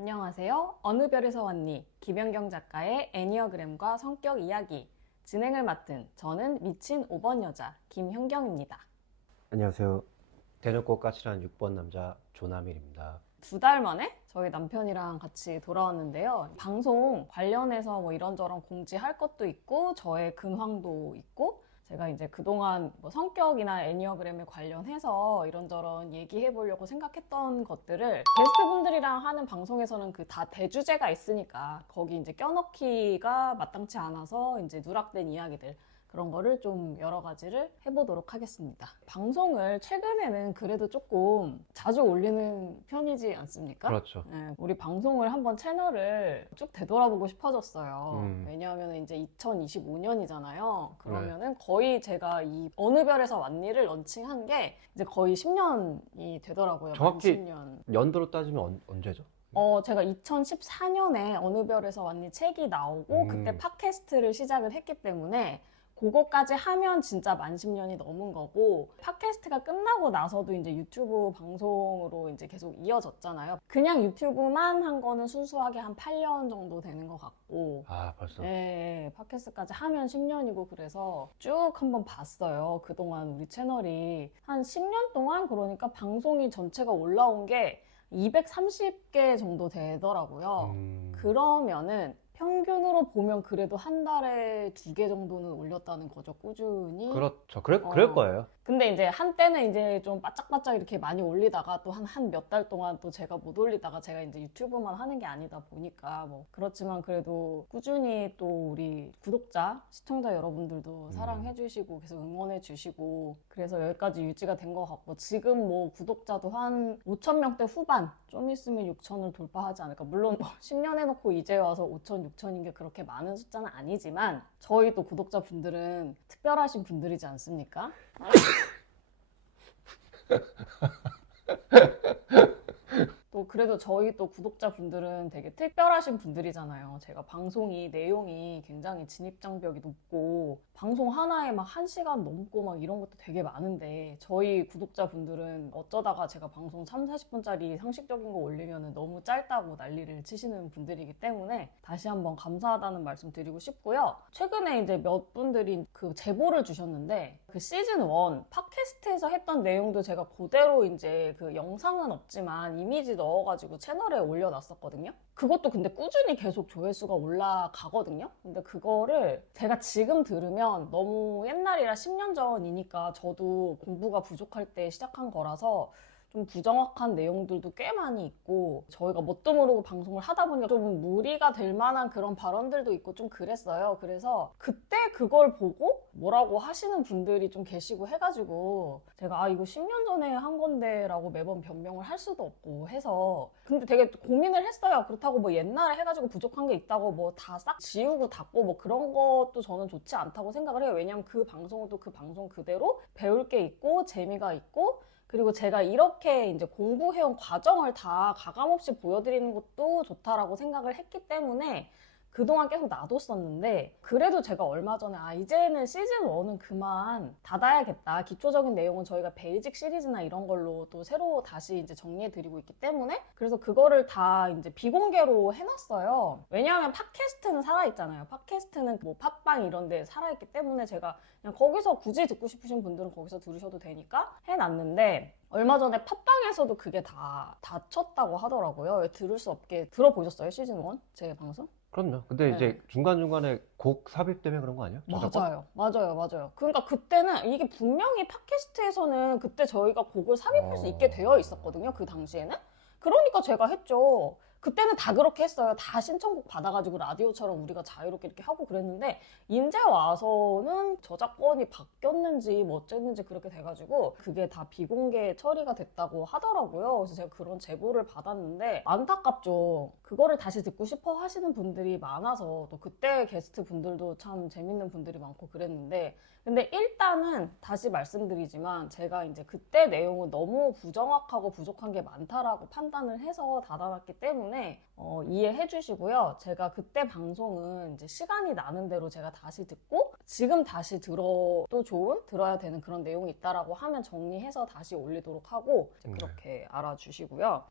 안녕하세요. 어느 별에서 왔니? 김연경 작가의 애니어그램과 성격 이야기 진행을 맡은 저는 미친 5번 여자 김현경입니다. 안녕하세요. 대놓고 까칠한 6번 남자 조남일입니다. 2달 만에 저희 남편이랑 같이 돌아왔는데요. 방송 관련해서 뭐 이런저런 공지할 것도 있고 저의 근황도 있고 제가 이제 그동안 뭐 성격이나 애니어그램에 관련해서 이런저런 얘기해 보려고 생각했던 것들을 게스트분들이랑 하는 방송에서는 그 다 대주제가 있으니까 거기 이제 껴넣기가 마땅치 않아서 이제 누락된 이야기들 그런 거를 좀 여러 가지를 해보도록 하겠습니다. 방송을 최근에는 그래도 조금 자주 올리는 편이지 않습니까? 그렇죠. 네, 우리 방송을 한번 채널을 쭉 되돌아보고 싶어졌어요. 왜냐하면 이제 2025년이잖아요. 그러면은 거의 제가 이 어느 별에서 왔니를 런칭한 게 이제 거의 10년이 되더라고요. 정확히 10년. 연도로 따지면 언제죠? 제가 2014년에 어느 별에서 왔니 책이 나오고 그때 팟캐스트를 시작을 했기 때문에 그거까지 하면 진짜 만 10년이 넘은 거고 팟캐스트가 끝나고 나서도 이제 유튜브 방송으로 이제 계속 이어졌잖아요. 그냥 유튜브만 한 거는 순수하게 한 8년 정도 되는 것 같고 아, 벌써. 네, 팟캐스트까지 하면 10년이고 그래서 쭉 한번 봤어요. 그동안 우리 채널이 한 10년 동안 그러니까 방송이 전체가 올라온 게 230개 정도 되더라고요. 그러면은 평균으로 보면 그래도 한 달에 2개 정도는 올렸다는 거죠, 꾸준히. 그렇죠. 그럴 거예요. 근데 이제 한때는 이제 좀 바짝바짝 이렇게 많이 올리다가 또 한 몇 달 동안 또 제가 못 올리다가 제가 이제 유튜브만 하는 게 아니다 보니까 뭐 그렇지만 그래도 꾸준히 또 우리 구독자, 시청자 여러분들도 사랑해 주시고 계속 응원해 주시고 그래서 여기까지 유지가 된 것 같고 지금 뭐 구독자도 한 5,000명대 후반 좀 있으면 6,000을 돌파하지 않을까. 물론 뭐 10년 해놓고 이제 와서 5,000, 6,000인 게 그렇게 많은 숫자는 아니지만 저희 또 구독자분들은 특별하신 분들이지 않습니까? 또 그래도 저희 또 구독자분들은 되게 특별하신 분들이잖아요. 제가 방송이 내용이 굉장히 진입장벽이 높고 방송 하나에 막 1시간 넘고 막 이런 것도 되게 많은데 저희 구독자분들은 어쩌다가 제가 방송 3, 40분짜리 상식적인 거 올리면 너무 짧다고 난리를 치시는 분들이기 때문에 다시 한번 감사하다는 말씀 드리고 싶고요. 최근에 이제 몇 분들이 그 제보를 주셨는데 그 시즌 1 팟캐스트에서 했던 내용도 제가 그대로 이제 그 영상은 없지만 이미지 넣어가지고 채널에 올려놨었거든요. 그것도 근데 꾸준히 계속 조회수가 올라가거든요. 근데 그거를 제가 지금 들으면 너무 옛날이라 10년 전이니까 저도 공부가 부족할 때 시작한 거라서 좀 부정확한 내용들도 꽤 많이 있고 저희가 뭣도 모르고 방송을 하다 보니까 좀 무리가 될 만한 그런 발언들도 있고 좀 그랬어요. 그래서 그때 그걸 보고 뭐라고 하시는 분들이 좀 계시고 해가지고 제가 이거 10년 전에 한 건데 라고 매번 변명을 할 수도 없고 해서 근데 되게 고민을 했어요. 그렇다고 뭐 옛날에 해가지고 부족한 게 있다고 뭐 다 싹 지우고 닫고 뭐 그런 것도 저는 좋지 않다고 생각을 해요. 왜냐면 그 방송은 또 그 방송 그대로 배울 게 있고 재미가 있고 그리고 제가 이렇게 이제 공부해온 과정을 다 가감없이 보여드리는 것도 좋다라고 생각을 했기 때문에 그동안 계속 놔뒀었는데 그래도 제가 얼마 전에 이제는 시즌 1은 그만 닫아야겠다. 기초적인 내용은 저희가 베이직 시리즈나 이런 걸로 또 새로 다시 이제 정리해드리고 있기 때문에 그래서 그거를 다 이제 비공개로 해놨어요. 왜냐하면 팟캐스트는 살아있잖아요. 팟캐스트는 뭐 팟빵 이런 데 살아있기 때문에 제가 그냥 거기서 굳이 듣고 싶으신 분들은 거기서 들으셔도 되니까 해놨는데 얼마 전에 팟빵에서도 그게 다 닫혔다고 하더라고요. 들을 수 없게 들어보셨어요? 시즌 1? 제 방송? 그럼요. 근데 이제 중간중간에 곡 삽입 때문에 그런 거 아니에요? 맞아요. 그러니까 그때는 이게 분명히 팟캐스트에서는 그때 저희가 곡을 삽입할 수 있게 되어 있었거든요. 그 당시에는. 그러니까 제가 했죠. 그때는 다 그렇게 했어요. 다 신청곡 받아가지고 라디오처럼 우리가 자유롭게 이렇게 하고 그랬는데 이제 와서는 저작권이 바뀌었는지 뭐 어쨌는지 그렇게 돼가지고 그게 다 비공개 처리가 됐다고 하더라고요. 그래서 제가 그런 제보를 받았는데 안타깝죠. 그거를 다시 듣고 싶어 하시는 분들이 많아서 또 그때 게스트 분들도 참 재밌는 분들이 많고 그랬는데 근데 일단은 다시 말씀드리지만 제가 이제 그때 내용은 너무 부정확하고 부족한 게 많다라고 판단을 해서 닫아놨기 때문에 때문에 이해해 주시고요. 제가 그때 방송은 이제 시간이 나는 대로 제가 다시 듣고 지금 다시 들어도 좋은, 들어야 되는 그런 내용이 있다라고 하면 정리해서 다시 올리도록 하고 이제 그렇게 알아주시고요.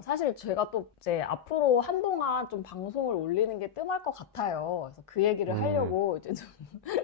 사실 제가 또 이제 앞으로 한동안 좀 방송을 올리는 게 뜸할 것 같아요. 그래서 그 얘기를 하려고 이제 좀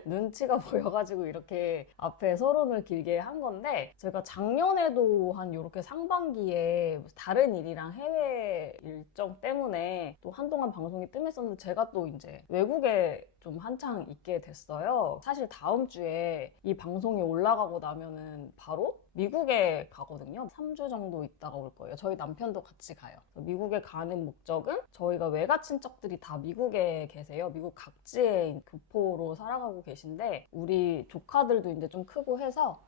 눈치가 보여가지고 이렇게 앞에 서론을 길게 한 건데, 제가 작년에도 한 이렇게 상반기에 다른 일이랑 해외 일정 때문에 또 한동안 방송이 뜸했었는데, 제가 또 이제 외국에 좀 한창 있게 됐어요. 사실 다음 주에 이 방송이 올라가고 나면은 바로 미국에 가거든요. 3주 정도 있다가 올 거예요. 저희 남편도 같이 가요. 미국에 가는 목적은 저희가 외가 친척들이 다 미국에 계세요. 미국 각지에 교포로 살아가고 계신데, 우리 조카들도 이제 좀 크고 해서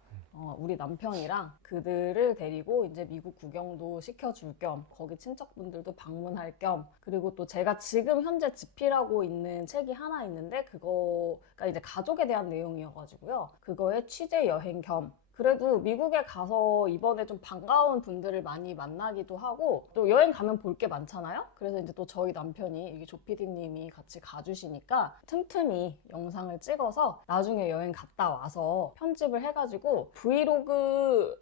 우리 남편이랑 그들을 데리고 이제 미국 구경도 시켜줄 겸, 거기 친척분들도 방문할 겸, 그리고 또 제가 지금 현재 집필하고 있는 책이 하나 있는데, 그거가 이제 가족에 대한 내용이어가지고요. 그거에 취재 여행 겸, 그래도 미국에 가서 이번에 좀 반가운 분들을 많이 만나기도 하고, 또 여행 가면 볼 게 많잖아요. 그래서 이제 또 저희 남편이, 이게 조피디님이 같이 가주시니까 틈틈이 영상을 찍어서 나중에 여행 갔다 와서 편집을 해가지고 브이로그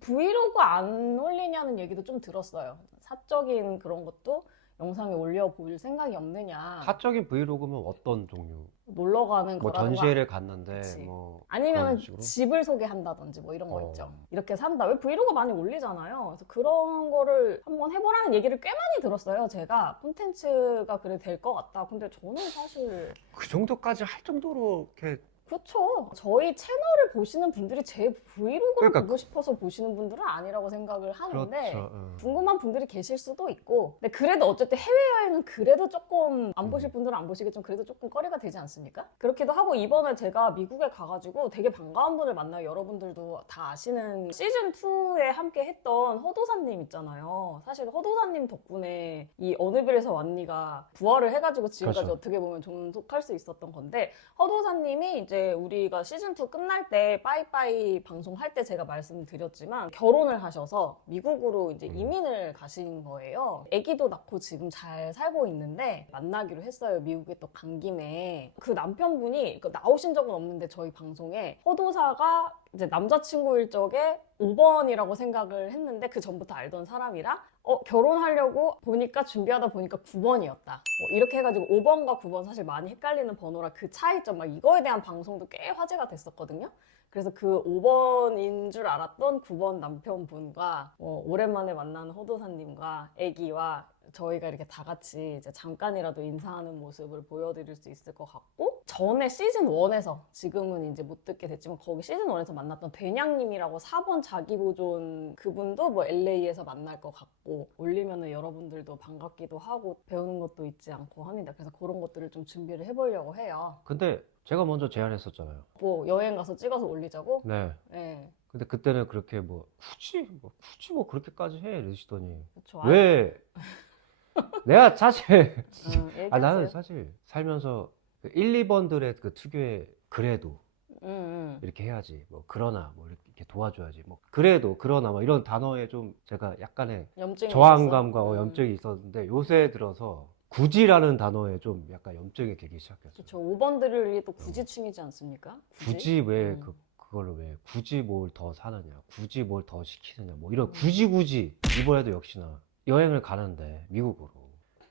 안 올리냐는 얘기도 좀 들었어요. 사적인 그런 것도 영상에 올려볼 생각이 없느냐. 사적인 브이로그면 어떤 종류? 놀러 가는 뭐 거라든가, 전시회를 갔는데 그치. 뭐 아니면 그런 식으로? 집을 소개한다든지 뭐 이런 거 있죠. 어. 이렇게 산다. 왜 브이로그 많이 올리잖아요. 그래서 그런 거를 한번 해보라는 얘기를 꽤 많이 들었어요. 제가 콘텐츠가 그래 될 것 같다. 근데 저는 사실 그 정도까지 할 정도로 이렇게 그렇죠. 저희 채널을 보시는 분들이 제 브이로그를 그러니까 보고 싶어서 보시는 분들은 아니라고 생각을 하는데, 그렇죠. 궁금한 분들이 계실 수도 있고, 근데 그래도 어쨌든 해외여행은 그래도 조금 안 보실 음. 분들은 안 보시겠지만 그래도 조금 꺼리가 되지 않습니까? 그렇기도 하고, 이번에 제가 미국에 가가지고 되게 반가운 분을 만나요. 여러분들도 다 아시는 시즌2에 함께 했던 허도사님 있잖아요. 사실 허도사님 덕분에 이 어느 별에서 왔니가 부활을 해가지고 지금까지 그렇죠. 어떻게 보면 존속할 수 있었던 건데, 허도사님이 이제 우리가 시즌2 끝날 때 빠이빠이 방송할 때 제가 말씀드렸지만 결혼을 하셔서 미국으로 이제 이민을 가신 거예요. 아기도 낳고 지금 잘 살고 있는데 만나기로 했어요. 미국에 또 간 김에. 그 남편분이 나오신 적은 없는데 저희 방송에 허도사가 이제 남자친구일 적에 5번이라고 생각을 했는데, 그 전부터 알던 사람이라 결혼하려고 보니까 준비하다 보니까 9번이었다. 이렇게 해가지고 5번과 9번 사실 많이 헷갈리는 번호라 그 차이점 막 이거에 대한 방송도 꽤 화제가 됐었거든요. 그래서 그 5번인 줄 알았던 9번 남편분과 오랜만에 만난 호도사님과 아기와 저희가 이렇게 다 같이 이제 잠깐이라도 인사하는 모습을 보여드릴 수 있을 것 같고, 전에 시즌1에서, 지금은 이제 못 듣게 됐지만 거기 시즌1에서 만났던 대냥님이라고 4번 자기보존 그분도 뭐 LA에서 만날 것 같고, 올리면은 여러분들도 반갑기도 하고 배우는 것도 있지 않고 합니다. 그래서 그런 것들을 좀 준비를 해보려고 해요. 근데 제가 먼저 제안했었잖아요. 뭐 여행 가서 찍어서 올리자고? 네. 네. 근데 그때는 그렇게 뭐 굳이 뭐 그렇게까지 해 이러시더니 그쵸. 왜 내가 사실 나는 얘기하세요. 사실 살면서 그 1, 2번들의 그 특유의 그래도 응. 이렇게 해야지 뭐 그러나 뭐 이렇게 도와줘야지 뭐 그래도 그러나 뭐 이런 단어에 좀 제가 약간의 염증이 저항감과 있었어? 염증이 있었는데, 요새 들어서 굳이라는 단어에 좀 약간 염증이 되기 시작했어요. 그쵸. 5번들이 또 굳이충이지 않습니까? 굳이 왜 음. 그걸로 왜 굳이 뭘 더 사느냐, 굳이 뭘 더 시키느냐, 뭐 이런 굳이 이번에도 역시나 여행을 가는데 미국으로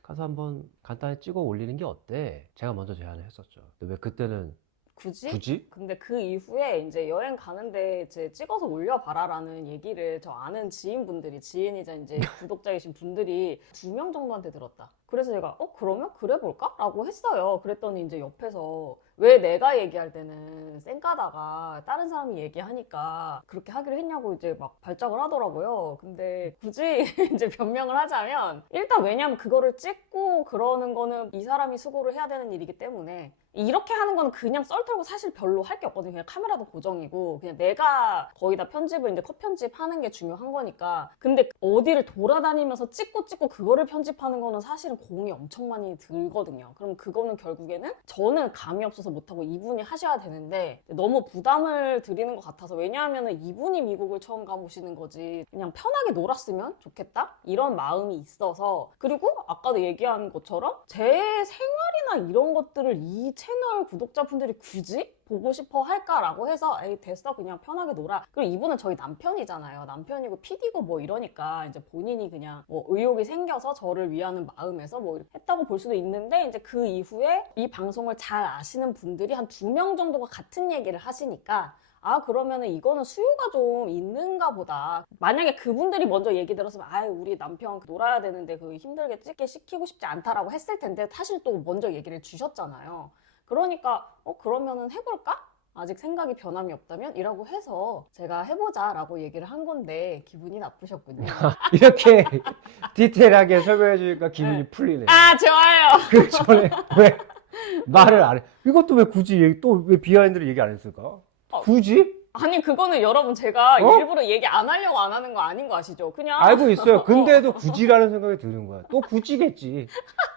가서 한번 간단히 찍어 올리는 게 어때? 제가 먼저 제안을 했었죠. 근데 왜 그때는 굳이? 근데 그 이후에 이제 여행 가는데 이제 찍어서 올려봐라라는 얘기를 저 아는 지인이자 이제 구독자이신 분들이 2명 정도한테 들었다. 그래서 제가 그러면 그래 볼까? 라고 했어요. 그랬더니 이제 옆에서 왜 내가 얘기할 때는 쌩까다가 다른 사람이 얘기하니까 그렇게 하기로 했냐고 이제 막 발작을 하더라고요. 근데 굳이 이제 변명을 하자면, 일단 왜냐면 그거를 찍고 하고 그러는 거는 이 사람이 수고를 해야 되는 일이기 때문에 이렇게 하는 거는 그냥 썰 털고 사실 별로 할 게 없거든요. 그냥 카메라도 고정이고 그냥 내가 거의 다 편집을 이제 컷 편집하는 게 중요한 거니까. 근데 어디를 돌아다니면서 찍고 그거를 편집하는 거는 사실은 공이 엄청 많이 들거든요. 그럼 그거는 결국에는 저는 감이 없어서 못하고 이분이 하셔야 되는데 너무 부담을 드리는 것 같아서. 왜냐하면 이분이 미국을 처음 가보시는 거지 그냥 편하게 놀았으면 좋겠다 이런 마음이 있어서. 그리고 아까도 얘기한 것처럼 제 생활이나 이런 것들을 이 채널 구독자분들이 굳이 보고 싶어 할까라고 해서 에이 됐어 그냥 편하게 놀아. 그리고 이분은 저희 남편이잖아요. 남편이고 PD고 뭐 이러니까 이제 본인이 그냥 뭐 의욕이 생겨서 저를 위하는 마음에서 뭐 이렇게 했다고 볼 수도 있는데, 이제 그 이후에 이 방송을 잘 아시는 분들이 한 2명 정도가 같은 얘기를 하시니까 아 그러면은 이거는 수요가 좀 있는가 보다. 만약에 그분들이 먼저 얘기 들었으면 아유 우리 남편 놀아야 되는데 그 힘들게 찍게 시키고 싶지 않다라고 했을 텐데 사실 또 먼저 얘기를 주셨잖아요. 그러니까 그러면은 해볼까? 아직 생각이 변함이 없다면? 이라고 해서 제가 해보자 라고 얘기를 한 건데 기분이 나쁘셨군요. 이렇게 디테일하게 설명해 주니까 기분이 네. 풀리네. 아 좋아요. 그 전에 왜 말을 안 해? 이것도 왜 굳이 또 왜 비하인드를 얘기 안 했을까? 굳이? 아니 그거는 여러분 제가 어? 일부러 얘기 안 하려고 안 하는 거 아닌 거 아시죠? 그냥 알고 있어요. 근데도 굳이라는 생각이 드는 거야. 또 굳이겠지.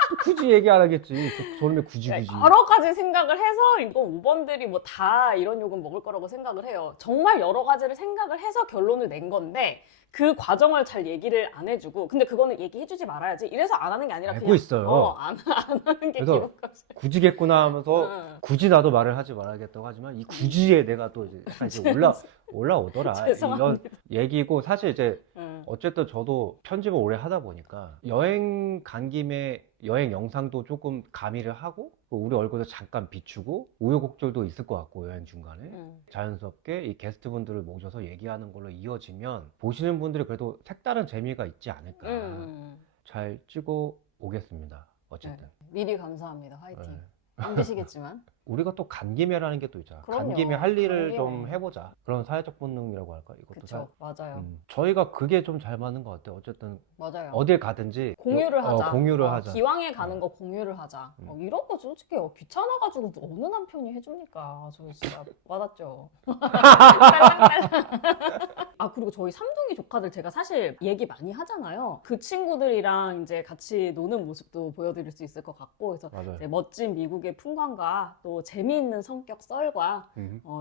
또 굳이 얘기 안 하겠지. 저놈의 굳이. 여러 가지 생각을 해서 이거 5번들이 뭐 다 이런 욕은 먹을 거라고 생각을 해요. 정말 여러 가지를 생각을 해서 결론을 낸 건데 그 과정을 잘 얘기를 안 해주고, 근데 그거는 얘기해주지 말아야지 이래서 안 하는 게 아니라 알고 그냥 있어요. 안 하는 게 그래서 기록값이. 굳이겠구나 하면서 응. 굳이 나도 말을 하지 말아야겠다고 하지만 이 굳이에 내가 또 이제 약간 이제 올라오더라. 이런 죄송합니다. 얘기고, 사실 이제 응. 어쨌든 저도 편집을 오래 하다 보니까 여행 간 김에 여행 영상도 조금 가미를 하고 우리 얼굴도 잠깐 비추고 우여곡절도 있을 것 같고 여행 중간에 응. 자연스럽게 이 게스트분들을 모셔서 얘기하는 걸로 이어지면 보시는 분들이 그래도 색다른 재미가 있지 않을까. 응. 잘 찍어 오겠습니다. 어쨌든. 미리 감사합니다. 화이팅. 네. 힘드시겠지만. 우리가 또 간 김에라는 게 또 있잖아. 간 그럼요. 김에 할 일을 간 좀 김에. 해보자. 그런 사회적 본능이라고 할까? 이것도 그쵸. 맞아요. 저희가 그게 좀 잘 맞는 것 같아요. 어쨌든 맞아요. 어딜 가든지 공유를 하자. 공유를 하자. 기왕에 가는 거 공유를 하자. 음. 이런 거 솔직히 귀찮아가지고 어느 남편이 해주니까 저 진짜 와닿죠. 아 그리고 저희 삼둥이 조카들 제가 사실 얘기 많이 하잖아요. 그 친구들이랑 이제 같이 노는 모습도 보여드릴 수 있을 것 같고, 그래서 맞아요. 이제 멋진 미국의 풍광과 또 재미있는 성격 썰과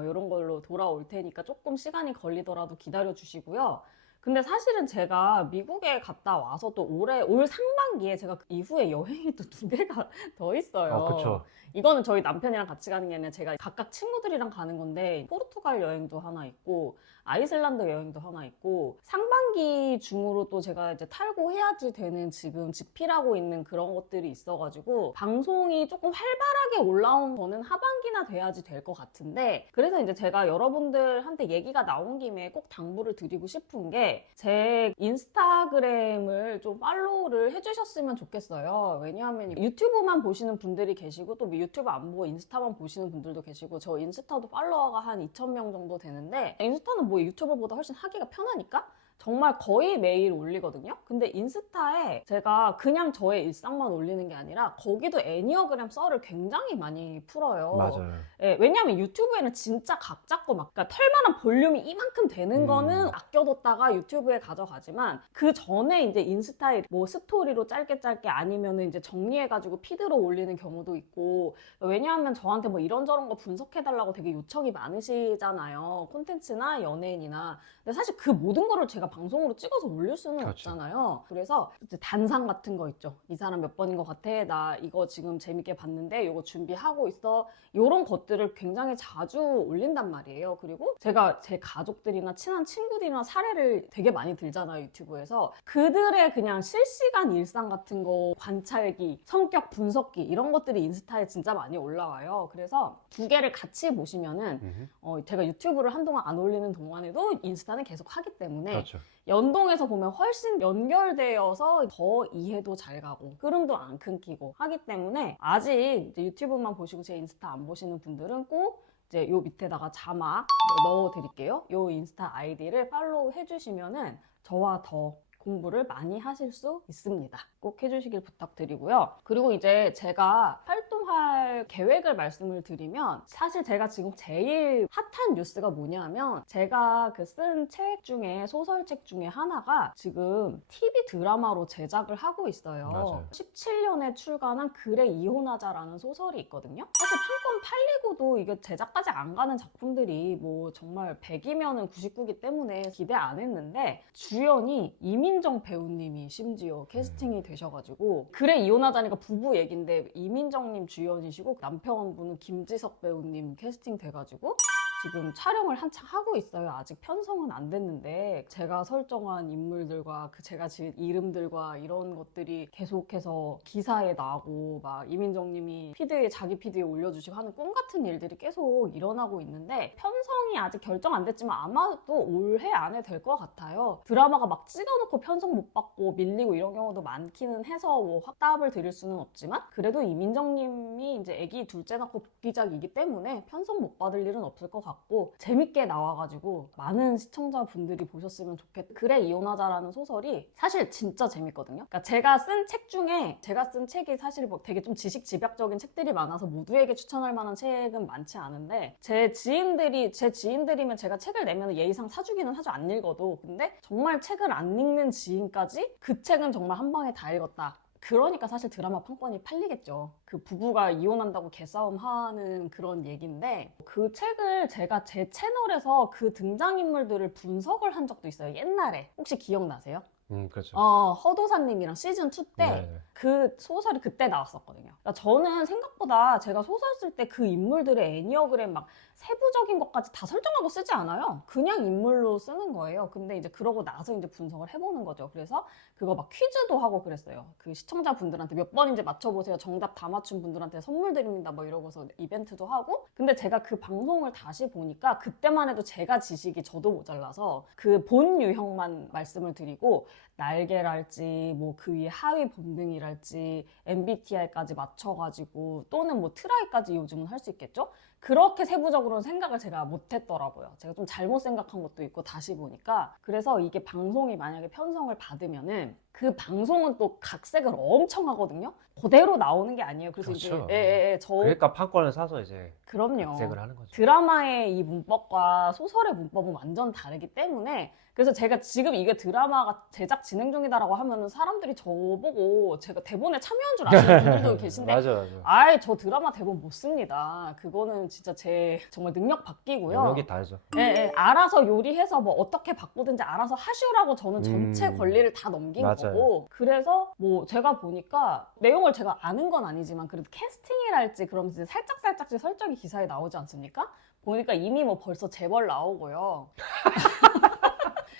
이런 걸로 돌아올 테니까 조금 시간이 걸리더라도 기다려 주시고요. 근데 사실은 제가 미국에 갔다 와서 또 올 상반기에 제가 그 이후에 여행이 또 2개가 더 있어요. 그쵸. 이거는 저희 남편이랑 같이 가는 게 아니라 제가 각각 친구들이랑 가는 건데, 포르투갈 여행도 하나 있고 아이슬란드 여행도 하나 있고, 상반기 중으로 또 제가 이제 탈고해야지 되는 지금 집필하고 있는 그런 것들이 있어가지고 방송이 조금 활발하게 올라온 거는 하반기나 돼야지 될 것 같은데, 그래서 이제 제가 여러분들한테 얘기가 나온 김에 꼭 당부를 드리고 싶은 게 제 인스타그램을 좀 팔로우를 해주셨으면 좋겠어요. 왜냐하면 유튜브만 보시는 분들이 계시고 또 유튜브 안 보고 인스타만 보시는 분들도 계시고, 저 인스타도 팔로워가 한 2,000명 정도 되는데 인스타는 뭐 유튜브보다 훨씬 하기가 편하니까 정말 거의 매일 올리거든요. 근데 인스타에 제가 그냥 저의 일상만 올리는 게 아니라 거기도 애니어그램 썰을 굉장히 많이 풀어요. 맞아요. 예, 왜냐하면 유튜브에는 진짜 각 잡고 막, 그러니까 털만한 볼륨이 이만큼 되는 거는 아껴뒀다가 유튜브에 가져가지만, 그 전에 이제 인스타에 뭐 스토리로 짧게 아니면은 이제 정리해가지고 피드로 올리는 경우도 있고. 왜냐하면 저한테 뭐 이런저런 거 분석해달라고 되게 요청이 많으시잖아요. 콘텐츠나 연예인이나. 근데 사실 그 모든 거를 제가 방송으로 찍어서 올릴 수는 그렇죠. 없잖아요. 그래서 이제 단상 같은 거 있죠. 이 사람 몇 번인 것 같아. 나 이거 지금 재밌게 봤는데 이거 준비하고 있어. 이런 것들을 굉장히 자주 올린단 말이에요. 그리고 제가 제 가족들이나 친한 친구들이나 사례를 되게 많이 들잖아요, 유튜브에서. 그들의 그냥 실시간 일상 같은 거 관찰기, 성격 분석기 이런 것들이 인스타에 진짜 많이 올라와요. 그래서 2개를 같이 보시면은 제가 유튜브를 한동안 안 올리는 동안에도 인스타는 계속 하기 때문에 그렇죠. 연동해서 보면 훨씬 연결되어서 더 이해도 잘 가고 흐름도 안 끊기고 하기 때문에, 아직 이제 유튜브만 보시고 제 인스타 안 보시는 분들은 꼭 이제 요 밑에다가 자막 넣어 드릴게요. 요 인스타 아이디를 팔로우 해주시면은 저와 더 공부를 많이 하실 수 있습니다. 꼭 해주시길 부탁드리고요. 그리고 이제 제가 활동할 계획을 말씀을 드리면 사실 제가 지금 제일 핫한 뉴스가 뭐냐면 제가 그 쓴 책 중에 소설책 중에 하나가 지금 TV 드라마로 제작을 하고 있어요. 맞아요. 17년에 출간한 그래 이혼하자라는 소설이 있거든요. 사실 판권 팔리고도 이게 제작까지 안 가는 작품들이 뭐 정말 100이면은 99기 때문에 기대 안 했는데 주연이 이민정 배우님이 심지어 캐스팅이 되셔가지고 그래 이혼하자니까 부부 얘긴데 이민정님 주연이시고 남편분은 김지석 배우님 캐스팅 돼가지고 지금 촬영을 한창 하고 있어요. 아직 편성은 안 됐는데 제가 설정한 인물들과 그 제가 지은 이름들과 이런 것들이 계속해서 기사에 나고 막 이민정님이 피드에 자기 피드에 올려주시고 하는 꿈 같은 일들이 계속 일어나고 있는데 편성이 아직 결정 안 됐지만 아마도 올해 안에 될 것 같아요. 드라마가 막 찍어놓고 편성 못 받고 밀리고 이런 경우도 많기는 해서 뭐 확답을 드릴 수는 없지만 그래도 이민정님이 이제 아기 둘째 낳고 복귀작이기 때문에 편성 못 받을 일은 없을 것 같고 재밌게 나와가지고 많은 시청자분들이 보셨으면 좋겠다. 그래 이혼하자라는 소설이 사실 진짜 재밌거든요. 그러니까 제가 쓴 책 중에 제가 쓴 책이 사실 뭐 되게 좀 지식 집약적인 책들이 많아서 모두에게 추천할 만한 책은 많지 않은데 제 지인들이면 제가 책을 내면 예의상 사주기는 하죠. 안 읽어도. 근데 정말 책을 안 읽는 지인까지 그 책은 정말 한 방에 다 읽었다. 그러니까 사실 드라마 판권이 팔리겠죠. 그 부부가 이혼한다고 개싸움하는 그런 얘기인데 그 책을 제가 제 채널에서 그 등장인물들을 분석을 한 적도 있어요. 옛날에. 혹시 기억나세요? 그렇죠. 허도사님이랑 시즌2 때 네네. 그 소설이 그때 나왔었거든요. 그러니까 저는 생각보다 제가 소설 쓸 때 그 인물들의 애니어그램 막 세부적인 것까지 다 설정하고 쓰지 않아요. 그냥 인물로 쓰는 거예요. 근데 이제 그러고 나서 이제 분석을 해보는 거죠. 그래서 그거 막 퀴즈도 하고 그랬어요. 그 시청자분들한테 몇 번인지 맞춰보세요. 정답 다 맞춘 분들한테 선물 드립니다. 뭐 이러고서 이벤트도 하고. 근데 제가 그 방송을 다시 보니까 그때만 해도 제가 지식이 저도 모자라서 그 본 유형만 말씀을 드리고 날개랄지 뭐 그 위에 하위 본능이랄지 MBTI까지 맞춰가지고 또는 뭐 트라이까지 요즘은 할 수 있겠죠? 그렇게 세부적으로는 생각을 제가 못했더라고요. 제가 좀 잘못 생각한 것도 있고 다시 보니까. 그래서 이게 방송이 만약에 편성을 받으면은 그 방송은 또 각색을 엄청 하거든요. 그대로 나오는 게 아니에요. 그래서 그렇죠. 이제 그러니까 판권을 사서 이제 그럼요. 각색을 하는 거죠. 드라마의 이 문법과 소설의 문법은 완전 다르기 때문에 그래서 제가 지금 이게 드라마가 제작 진행 중이다라고 하면은 사람들이 저보고 제가 대본에 참여한 줄 아시는 분들도 계신데 맞아. 아이 저 드라마 대본 못 씁니다. 그거는 진짜 제 정말 능력 바뀌고요. 영역이 다르죠. 예, 알아서 요리해서 뭐 어떻게 바꾸든지 알아서 하시라고 저는 전체 권리를 다 넘긴 맞아요. 거고 그래서 뭐 제가 보니까 내용을 제가 아는 건 아니지만 그래도 캐스팅이랄지 그러면서 살짝살짝씩 설정이 기사에 나오지 않습니까? 보니까 이미 뭐 벌써 재벌 나오고요.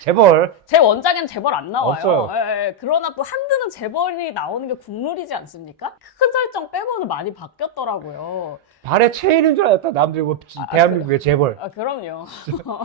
재벌. 제 원작에는 재벌 안 나와요. 없어요. 그러나 또 한드는 재벌이 나오는 게 국룰이지 않습니까? 큰 설정 빼고는 많이 바뀌었더라고요. 발에 체인인 줄 알았다. 남들 뭐 대한민국의 재벌. 그럼요.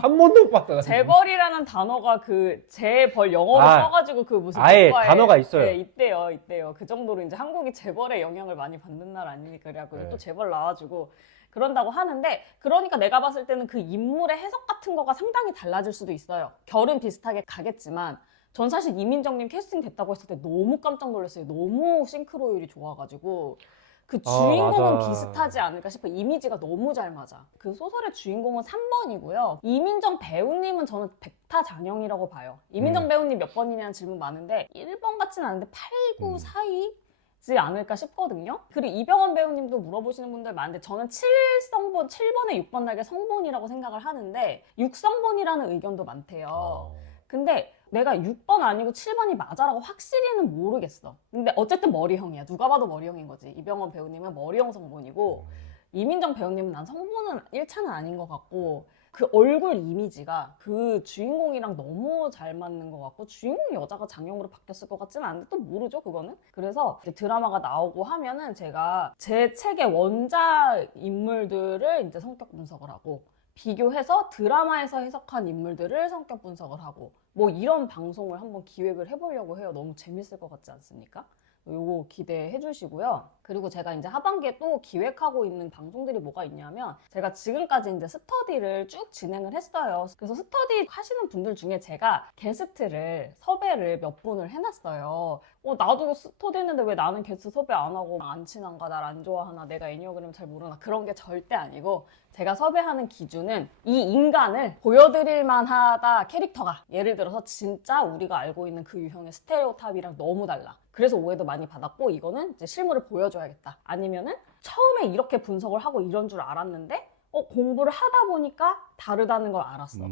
한 번도 못 봤다. 재벌이라는 단어가 그 재벌 영어로 써가지고 그 무슨 아예 국가에- 단어가 있어요. 네, 있대요. 그 정도로 이제 한국이 재벌의 영향을 많이 받는 나라 아니니까 그래갖고 네. 또 재벌 나와주고 그런다고 하는데 그러니까 내가 봤을 때는 그 인물의 해석 같은 거가 상당히 달라질 수도 있어요. 결은 비슷하게 가겠지만 전 사실 이민정님 캐스팅 됐다고 했을 때 너무 깜짝 놀랐어요. 너무 싱크로율이 좋아가지고 그 주인공은 맞아. 비슷하지 않을까 싶어. 이미지가 너무 잘 맞아. 그 소설의 주인공은 3번이고요. 이민정 배우님은 저는 백타장영이라고 봐요. 이민정 배우님 몇 번이냐는 질문 많은데 1번 같지는 않은데 8, 9 사이지 않을까 싶거든요. 그리고 이병헌 배우님도 물어보시는 분들 많은데 저는 7성본, 7번에 6번 날개 성본이라고 생각을 하는데 6성본이라는 의견도 많대요. 근데 내가 6번 아니고 7번이 맞아라고 확실히는 모르겠어. 근데 어쨌든 머리형이야. 누가 봐도 머리형인 거지. 이병헌 배우님은 머리형 성본이고 이민정 배우님은 난 성본은 1차는 아닌 것 같고 그 얼굴 이미지가 그 주인공이랑 너무 잘 맞는 것 같고 주인공 여자가 장영으로 바뀌었을 것 같지는 않은데 또 모르죠 그거는. 그래서 이제 드라마가 나오고 하면은 제가 제 책의 원작 인물들을 이제 성격 분석을 하고 비교해서 드라마에서 해석한 인물들을 성격 분석을 하고 뭐 이런 방송을 한번 기획을 해보려고 해요. 너무 재밌을 것 같지 않습니까? 요거 기대해 주시고요. 그리고 제가 이제 하반기에 또 기획하고 있는 방송들이 뭐가 있냐면 제가 지금까지 이제 스터디를 쭉 진행을 했어요. 그래서 스터디 하시는 분들 중에 제가 게스트를 섭외를 몇 분을 해놨어요. 나도 스터디 했는데 왜 나는 게스트 섭외 안 하고 안 친한가, 날 안 좋아하나, 내가 애니어그램 잘 모르나, 그런 게 절대 아니고 제가 섭외하는 기준은 이 인간을 보여드릴 만하다. 캐릭터가 예를 들어서 진짜 우리가 알고 있는 그 유형의 스테레오타입이랑 너무 달라. 그래서 오해도 많이 받았고, 이거는 이제 실물을 보여줘야겠다. 아니면은 처음에 이렇게 분석을 하고 이런 줄 알았는데 공부를 하다 보니까 다르다는 걸 알았어.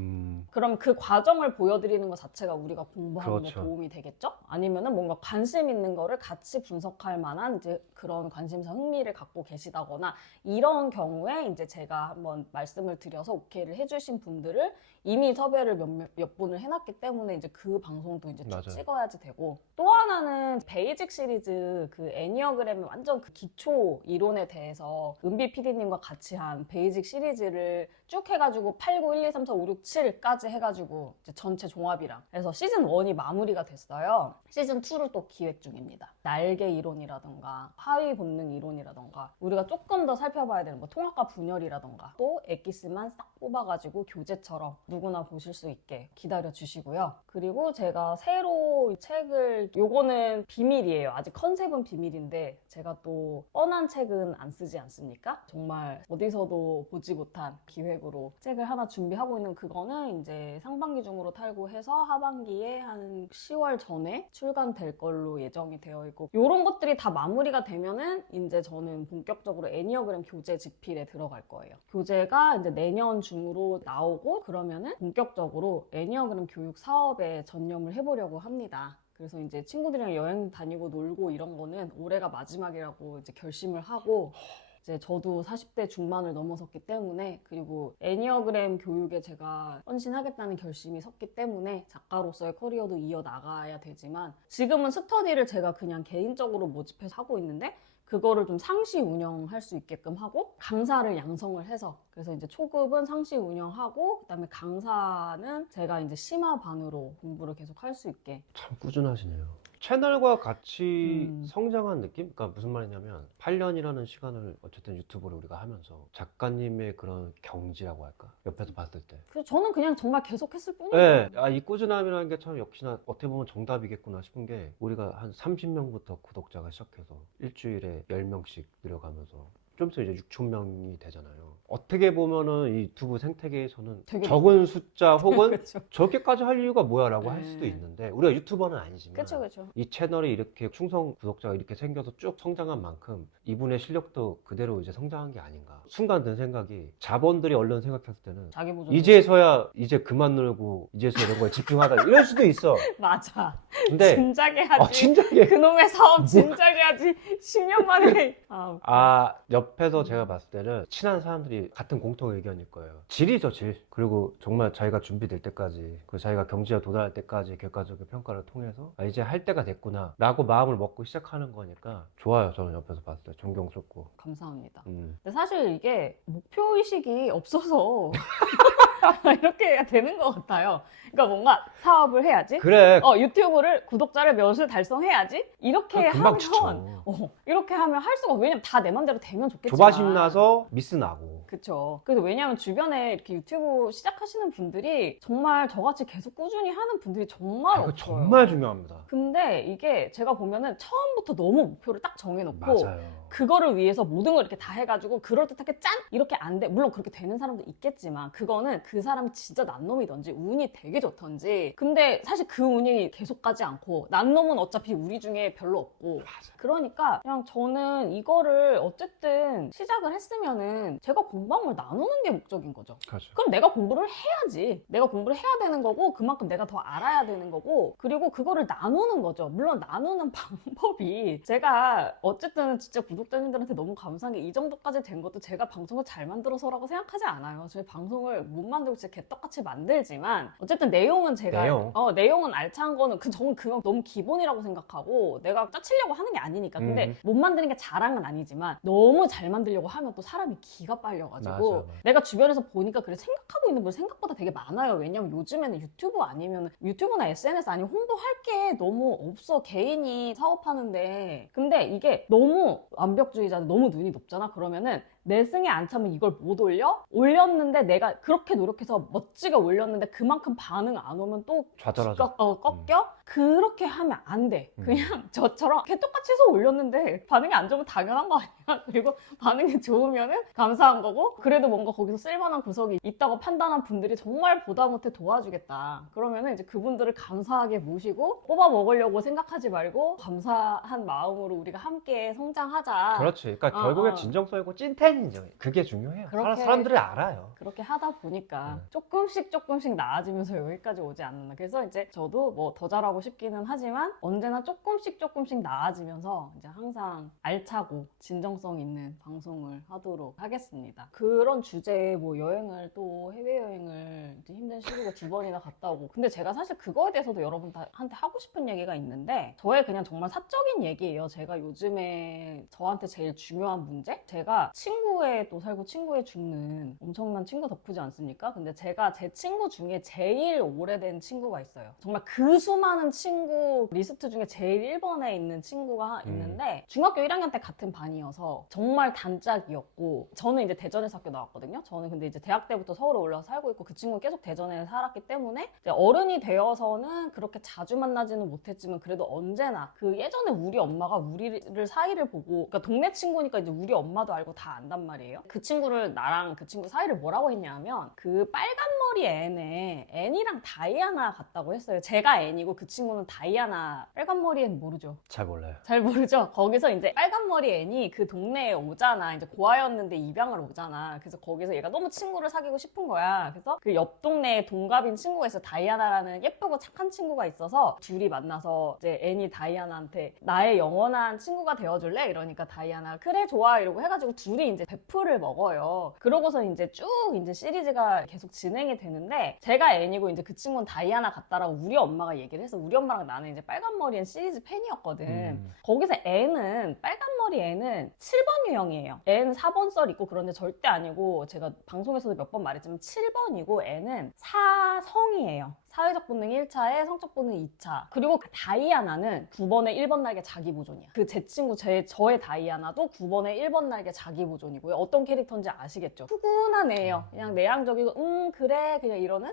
그럼 그 과정을 보여드리는 것 자체가 우리가 공부하는 데 그렇죠. 도움이 되겠죠? 아니면은 뭔가 관심 있는 거를 같이 분석할 만한 이제 그런 관심사, 흥미를 갖고 계시다거나, 이런 경우에 이제 제가 한번 말씀을 드려서 오케이를 해주신 분들을 이미 섭외를 몇 분을 해놨기 때문에 이제 그 방송도 이제 쭉 맞아요. 찍어야지 되고, 또 하나는 베이직 시리즈, 그 애니어그램의 완전 그 기초 이론에 대해서 은비 PD님과 같이 한 베이직 시리즈를 쭉 해가지고 8, 9, 1, 2, 3, 4, 5, 6, 7까지 해가지고 이제 전체 종합이랑 해서 시즌 1이 마무리가 됐어요. 시즌 2를 또 기획 중입니다. 날개 이론이라던가 하위 본능 이론이라던가, 우리가 조금 더 살펴봐야 되는 뭐 통합과 분열이라던가, 또 엑기스만 싹 뽑아가지고 교재처럼 누구나 보실 수 있게 기다려 주시고요. 그리고 제가 새로 책을, 요거는 비밀이에요. 아직 컨셉은 비밀인데 제가 또 뻔한 책은 안 쓰지 않습니까? 정말 어디서도 보지 못한 기획으로 책을 하나 준비하고 있는, 그거는 이제 상반기 중으로 탈고해서 하반기에 한 10월 전에 출간될 걸로 예정이 되어 있고, 요런 것들이 다 마무리가 되면은 이제 저는 본격적으로 애니어그램 교재 집필에 들어갈 거예요. 교재가 이제 내년 중으로 나오고, 그러면은 본격적으로 애니어그램 교육 사업에 전념을 해보려고 합니다. 그래서 이제 친구들이랑 여행 다니고 놀고 이런 거는 올해가 마지막이라고 이제 결심을 하고, 이제 저도 40대 중반을 넘어섰기 때문에, 그리고 애니어그램 교육에 제가 헌신하겠다는 결심이 섰기 때문에 작가로서의 커리어도 이어나가야 되지만, 지금은 스터디를 제가 그냥 개인적으로 모집해서 하고 있는데 그거를 좀 상시 운영할 수 있게끔 하고, 강사를 양성을 해서, 그래서 이제 초급은 상시 운영하고, 그다음에 강사는 제가 이제 심화반으로 공부를 계속 할 수 있게. 참 꾸준하시네요. 채널과 같이 성장한 느낌? 그러니까 무슨 말이냐면 8년이라는 시간을 어쨌든 유튜브를 우리가 하면서 작가님의 그런 경지라고 할까? 옆에서 봤을 때. 그래서 저는 그냥 정말 계속 했을 뿐이에요. 네, 이 꾸준함이라는 게 참 역시나 어떻게 보면 정답이겠구나 싶은 게, 우리가 한 30명부터 구독자가 시작해서 일주일에 10명씩 늘어가면서 좀 있으면 이제 6,000명이 되잖아요. 어떻게 보면은 이 유튜브 생태계에서는 되게 적은 숫자 혹은 그렇죠. 저렇게까지 할 이유가 뭐야라고 할 수도 있는데, 우리가 유튜버는 아니지만 그렇죠. 이 채널이 이렇게 충성 구독자가 이렇게 생겨서 쭉 성장한 만큼 이분의 실력도 그대로 이제 성장한 게 아닌가. 순간 든 생각이, 자본들이 얼른 생각했을 때는 자기 보존. 이제서야 이제 그만 놀고 이제서야 이런 거에 집중하다 이럴 수도 있어. 맞아. 근데 진작에 하지. 진작에 그놈의 사업 진작에 하지. 10년 만에. 옆에서 제가 봤을 때는 친한 사람들이 같은 공통 의견일 거예요. 질이죠, 질. 그리고 정말 자기가 준비될 때까지, 그 자기가 경지에 도달할 때까지 객관적인 평가를 통해서 이제 할 때가 됐구나 라고 마음을 먹고 시작하는 거니까 좋아요. 저는 옆에서 봤을 때 존경스럽고. 감사합니다. 근데 사실 이게 목표의식이 없어서 이렇게 해야 되는 것 같아요. 그러니까 뭔가 사업을 해야지. 그래. 유튜브를 구독자를 몇을 달성해야지. 이렇게 금방 하면 지쳐. 이렇게 하면 할 수가, 왜냐면 다 내 맘대로 되면 좋겠지만. 조바심 나서 미스 나고. 그쵸. 그래서 왜냐하면 주변에 이렇게 유튜브 시작하시는 분들이 정말 저같이 계속 꾸준히 하는 분들이 정말 이거 없어요. 정말 중요합니다. 근데 이게 제가 보면은 처음부터 너무 목표를 딱 정해놓고 맞아요. 그거를 위해서 모든 걸 이렇게 다 해가지고 그럴듯하게 짠! 이렇게 안 돼. 물론 그렇게 되는 사람도 있겠지만, 그거는 그 사람이 진짜 난 놈이던지 운이 되게 좋던지. 근데 사실 그 운이 계속 가지 않고, 난 놈은 어차피 우리 중에 별로 없고. 그러니까 그냥 저는 이거를 어쨌든 시작을 했으면은 제가 공부한 걸 나누는 게 목적인 거죠. 그렇죠. 그럼 내가 공부를 해야지. 내가 공부를 해야 되는 거고, 그만큼 내가 더 알아야 되는 거고, 그리고 그거를 나누는 거죠. 물론 나누는 방법이, 제가 어쨌든 진짜 구독자님들한테 너무 감사한 게 이 정도까지 된 것도 제가 방송을 잘 만들어서라고 생각하지 않아요. 저희 방송을 못 만들고 진짜 개떡같이 만들지만 어쨌든 내용은 제가 내용은 알찬 거는 저는 그건 너무 기본이라고 생각하고 내가 짜치려고 하는 게 아니니까. 근데 못 만드는 게 자랑은 아니지만 너무 잘 만들려고 하면 또 사람이 기가 빨려가지고 맞아. 내가 주변에서 보니까 그래 생각하고 있는 분 생각보다 되게 많아요. 왜냐면 요즘에는 유튜브 아니면 유튜브나 SNS 아니면 홍보할 게 너무 없어. 개인이 사업하는데. 근데 이게 너무 완벽주의자는 너무 눈이 높잖아. 그러면은 내 승에 안 차면 이걸 못 올렸는데 내가 그렇게 노력해서 멋지게 올렸는데 그만큼 반응 안 오면 또 좌절하죠. 꺾여? 그렇게 하면 안 돼. 그냥 저처럼 개떡같이 해서 올렸는데 반응이 안 좋으면 당연한 거 아니야? 그리고 반응이 좋으면은 감사한 거고 그래도 뭔가 거기서 쓸만한 구석이 있다고 판단한 분들이 정말 보다 못해 도와주겠다. 그러면은 이제 그분들을 감사하게 모시고 뽑아 먹으려고 생각하지 말고 감사한 마음으로 우리가 함께 성장하자. 그렇지. 그러니까 결국에 진정성이고 찐텐이죠. 그게 중요해요. 사람들이 알아요. 그렇게 하다 보니까 조금씩 나아지면서 여기까지 오지 않나. 그래서 이제 저도 뭐 더 잘하고 싶기는 하지만 언제나 조금씩 나아지면서 이제 항상 알차고 진정성 있는 방송을 하도록 하겠습니다. 그런 주제에 뭐 여행을 또 해외여행을 이제 힘든 시국에 2번이나 갔다 오고. 근데 제가 사실 그거에 대해서도 여러분한테 하고 싶은 얘기가 있는데 저의 그냥 정말 사적인 얘기예요. 제가 요즘에 저한테 제일 중요한 문제? 제가 친구에 또 살고 친구에 죽는 엄청난 친구 덕후지 않습니까? 근데 제가 제 친구 중에 제일 오래된 친구가 있어요. 정말 그 수많은 친구 리스트 중에 제일 1번에 있는 친구가 있는데 중학교 1학년 때 같은 반이어서 정말 단짝이었고 저는 이제 대전에서 학교 나왔거든요. 저는 근데 이제 대학 때부터 서울에 올라와서 살고 있고 그 친구는 계속 대전에 살았기 때문에 이제 어른이 되어서는 그렇게 자주 만나지는 못했지만 그래도 언제나 그 예전에 우리 엄마가 우리를 사이를 보고 그러니까 동네 친구니까 이제 우리 엄마도 알고 다 안단 말이에요. 그 친구를 나랑 그 친구 사이를 뭐라고 했냐면 그 빨간 머리 앤에 앤이랑 다이아나 같다고 했어요. 제가 앤이고 그 친구는 다이아나. 빨간 머리 앤 모르죠? 잘 몰라요. 잘 모르죠? 거기서 이제 빨간 머리 앤이 그 동네에 오잖아. 이제 고아였는데 입양을 오잖아. 그래서 거기서 얘가 너무 친구를 사귀고 싶은 거야. 그래서 그 옆 동네에 동갑인 친구가 있어. 다이아나라는 예쁘고 착한 친구가 있어서 둘이 만나서 이제 앤이 다이아나한테 나의 영원한 친구가 되어줄래? 이러니까 다이아나 그래 좋아 이러고 해가지고 둘이 이제 베프를 먹어요. 그러고서 이제 쭉 이제 시리즈가 계속 진행이 되는데 제가 앤이고 이제 그 친구는 다이아나 같다라고 우리 엄마가 얘기를 해서 우리 엄마랑 나는 이제 빨간 머리 앤 시리즈 팬이었거든. 거기서 앤은 빨간 머리 앤은 7번 유형이에요. 앤 4번 썰 있고 그런데 절대 아니고 제가 방송에서도 몇 번 말했지만 7번이고 앤은 사성이에요. 사회적 본능 1차에 성적 본능 2차. 그리고 다이아나는 9번에 1번 날개 자기 보존이야. 그 제 친구 저의 다이아나도 9번에 1번 날개 자기 보존이고요. 어떤 캐릭터인지 아시겠죠? 푸근한 애예요. 그냥 내향적이고 그래 그냥 이러는.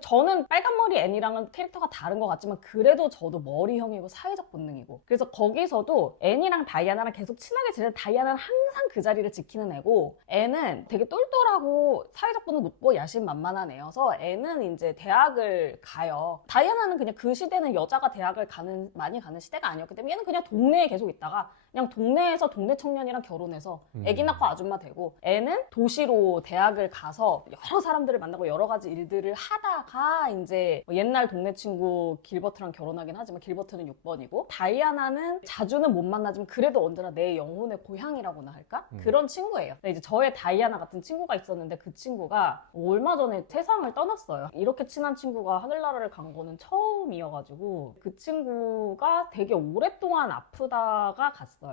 저는 빨간머리 애니랑은 캐릭터가 다른 것 같지만 그래도 저도 머리형이고 사회적 본능이고 그래서 거기서도 애니랑 다이아나랑 계속 친하게 지내는 다이아나는 항상 그 자리를 지키는 애고 애는 되게 똘똘하고 사회적 본능 높고 야심만만한 애여서 애는 이제 대학을 가요. 다이아나는 그냥 그 시대는 여자가 대학을 많이 가는 시대가 아니었기 때문에 얘는 그냥 동네에 계속 있다가 그냥 동네에서 동네 청년이랑 결혼해서 애기 낳고 아줌마 되고 애는 도시로 대학을 가서 여러 사람들을 만나고 여러 가지 일들을 하다가 이제 옛날 동네 친구 길버트랑 결혼하긴 하지만 길버트는 6번이고 다이아나는 자주는 못 만나지만 그래도 언제나 내 영혼의 고향이라고나 할까? 그런 친구예요. 근데 이제 저의 다이아나 같은 친구가 있었는데 그 친구가 얼마 전에 세상을 떠났어요. 이렇게 친한 친구가 하늘나라를 간 거는 처음이어가지고 그 친구가 되게 오랫동안 아프다가 갔어요.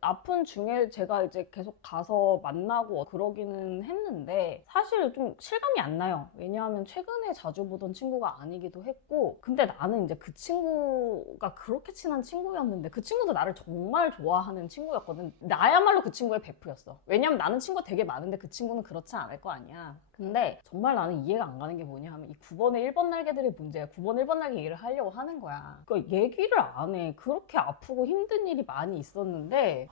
아픈 중에 제가 이제 계속 가서 만나고 그러기는 했는데 사실 좀 실감이 안 나요. 왜냐하면 최근에 자주 보던 친구가 아니기도 했고 근데 나는 이제 그 친구가 그렇게 친한 친구였는데 그 친구도 나를 정말 좋아하는 친구였거든. 나야말로 그 친구의 베프였어. 왜냐면 나는 친구가 되게 많은데 그 친구는 그렇지 않을 거 아니야. 근데 정말 나는 이해가 안 가는 게 뭐냐 하면 이 9번의 1번 날개들의 문제야. 9번 1번 날개 얘기를 하려고 하는 거야. 그러니까 얘기를 안 해. 그렇게 아프고 힘든 일이 많이 있었는데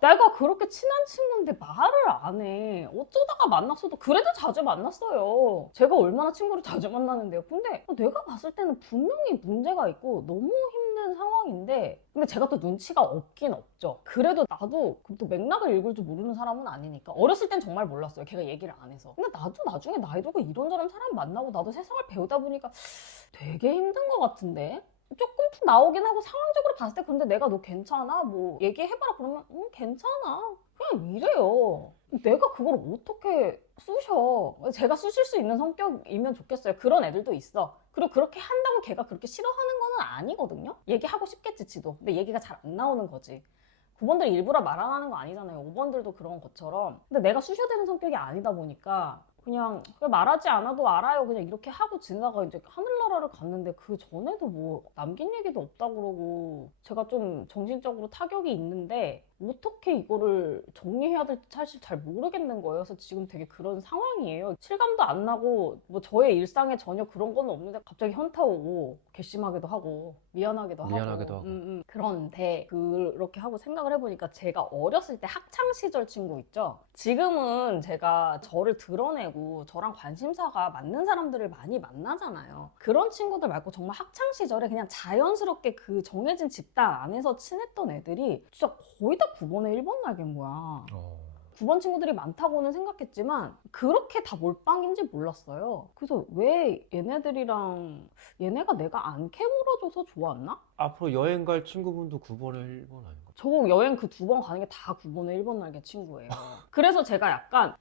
내가 그렇게 친한 친구인데 말을 안 해. 어쩌다가 만났어도 그래도 자주 만났어요. 제가 얼마나 친구를 자주 만나는데요. 근데 내가 봤을 때는 분명히 문제가 있고 너무 힘든 상황인데 근데 제가 또 눈치가 없긴 없죠. 그래도 나도 또 맥락을 읽을 줄 모르는 사람은 아니니까 어렸을 땐 정말 몰랐어요. 걔가 얘기를 안 해서. 근데 나도 나중에 나이 들고 이런저런 사람 만나고 나도 세상을 배우다 보니까 되게 힘든 것 같은데? 조금 나오긴 하고 상황적으로 봤을 때 근데 내가 너 괜찮아? 뭐 얘기해봐라 그러면 괜찮아. 그냥 이래요. 내가 그걸 어떻게 쑤셔. 제가 쑤실 수 있는 성격이면 좋겠어요. 그런 애들도 있어. 그리고 그렇게 한다고 걔가 그렇게 싫어하는 거는 아니거든요. 얘기하고 싶겠지 지도. 근데 얘기가 잘 안 나오는 거지. 9번들이 일부러 말 안 하는 거 아니잖아요. 5번들도 그런 것처럼. 근데 내가 쑤셔대는 성격이 아니다 보니까 그냥 말하지 않아도 알아요. 그냥 이렇게 하고 지나가 이제 하늘나라를 갔는데 그 전에도 뭐 남긴 얘기도 없다 그러고 제가 좀 정신적으로 타격이 있는데 어떻게 이거를 정리해야 될지 사실 잘 모르겠는 거예요. 그래서 지금 되게 그런 상황이에요. 실감도 안 나고 뭐 저의 일상에 전혀 그런 건 없는데 갑자기 현타 오고 괘씸하기도 하고 미안하기도 하고. 그런데 그렇게 하고 생각을 해보니까 제가 어렸을 때 학창 시절 친구 있죠. 지금은 제가 저를 드러내고 저랑 관심사가 맞는 사람들을 많이 만나잖아요. 그런 친구들 말고 정말 학창 시절에 그냥 자연스럽게 그 정해진 집단 안에서 친했던 애들이 진짜 거의 다 9번에 1번 날개인 거야. 9번 친구들이 많다고는 생각했지만 그렇게 다 몰빵인지 몰랐어요. 그래서 왜 얘네가 내가 안 캐물어줘서 좋았나? 앞으로 여행 갈 친구분도 9번에 1번 아닌가? 저 여행 그 2번 가는 게 다 9번에 1번 날개 친구예요. 그래서 제가 약간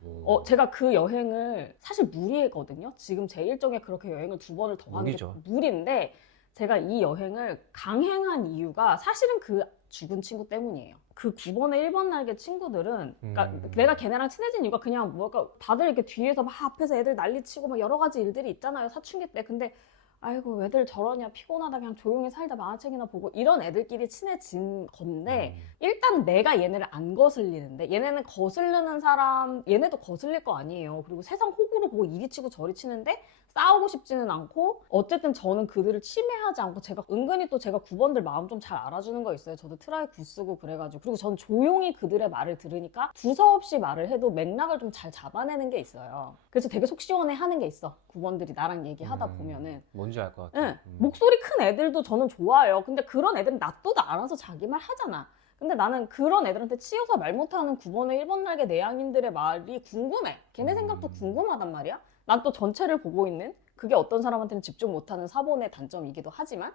제가 그 여행을 사실 무리했거든요. 지금 제 일정에 그렇게 여행을 2번을 더 가는 게 무리인데 제가 이 여행을 강행한 이유가 사실은 그 죽은 친구 때문이에요. 그 9번에 1번 날개 친구들은 그러니까 내가 걔네랑 친해진 이유가 그냥 뭐랄까 다들 이렇게 뒤에서 막 앞에서 애들 난리치고 막 여러 가지 일들이 있잖아요. 사춘기 때. 근데 아이고 애들 저러냐 피곤하다 그냥 조용히 살다 만화책이나 보고 이런 애들끼리 친해진 건데 일단 내가 얘네를 안 거슬리는데 얘네는 거슬리는 사람 얘네도 거슬릴 거 아니에요. 그리고 세상 호구로 보고 이리 치고 저리 치는데 싸우고 싶지는 않고 어쨌든 저는 그들을 침해하지 않고 제가 은근히 또 제가 9번들 마음 좀 잘 알아주는 거 있어요. 저도 트라이 구 쓰고 그래가지고 그리고 전 조용히 그들의 말을 들으니까 두서없이 말을 해도 맥락을 좀 잘 잡아내는 게 있어요. 그래서 되게 속 시원해 하는 게 있어. 9번들이 나랑 얘기하다 보면은 뭔지 알 것 같아. 응. 목소리 큰 애들도 저는 좋아해요. 근데 그런 애들은 놔둬도 알아서 자기 말 하잖아. 근데 나는 그런 애들한테 치여서 말 못하는 9번에 1번 날개 내향인들의 말이 궁금해. 걔네 생각도 궁금하단 말이야. 난 또 전체를 보고 있는 그게 어떤 사람한테는 집중 못하는 4번의 단점이기도 하지만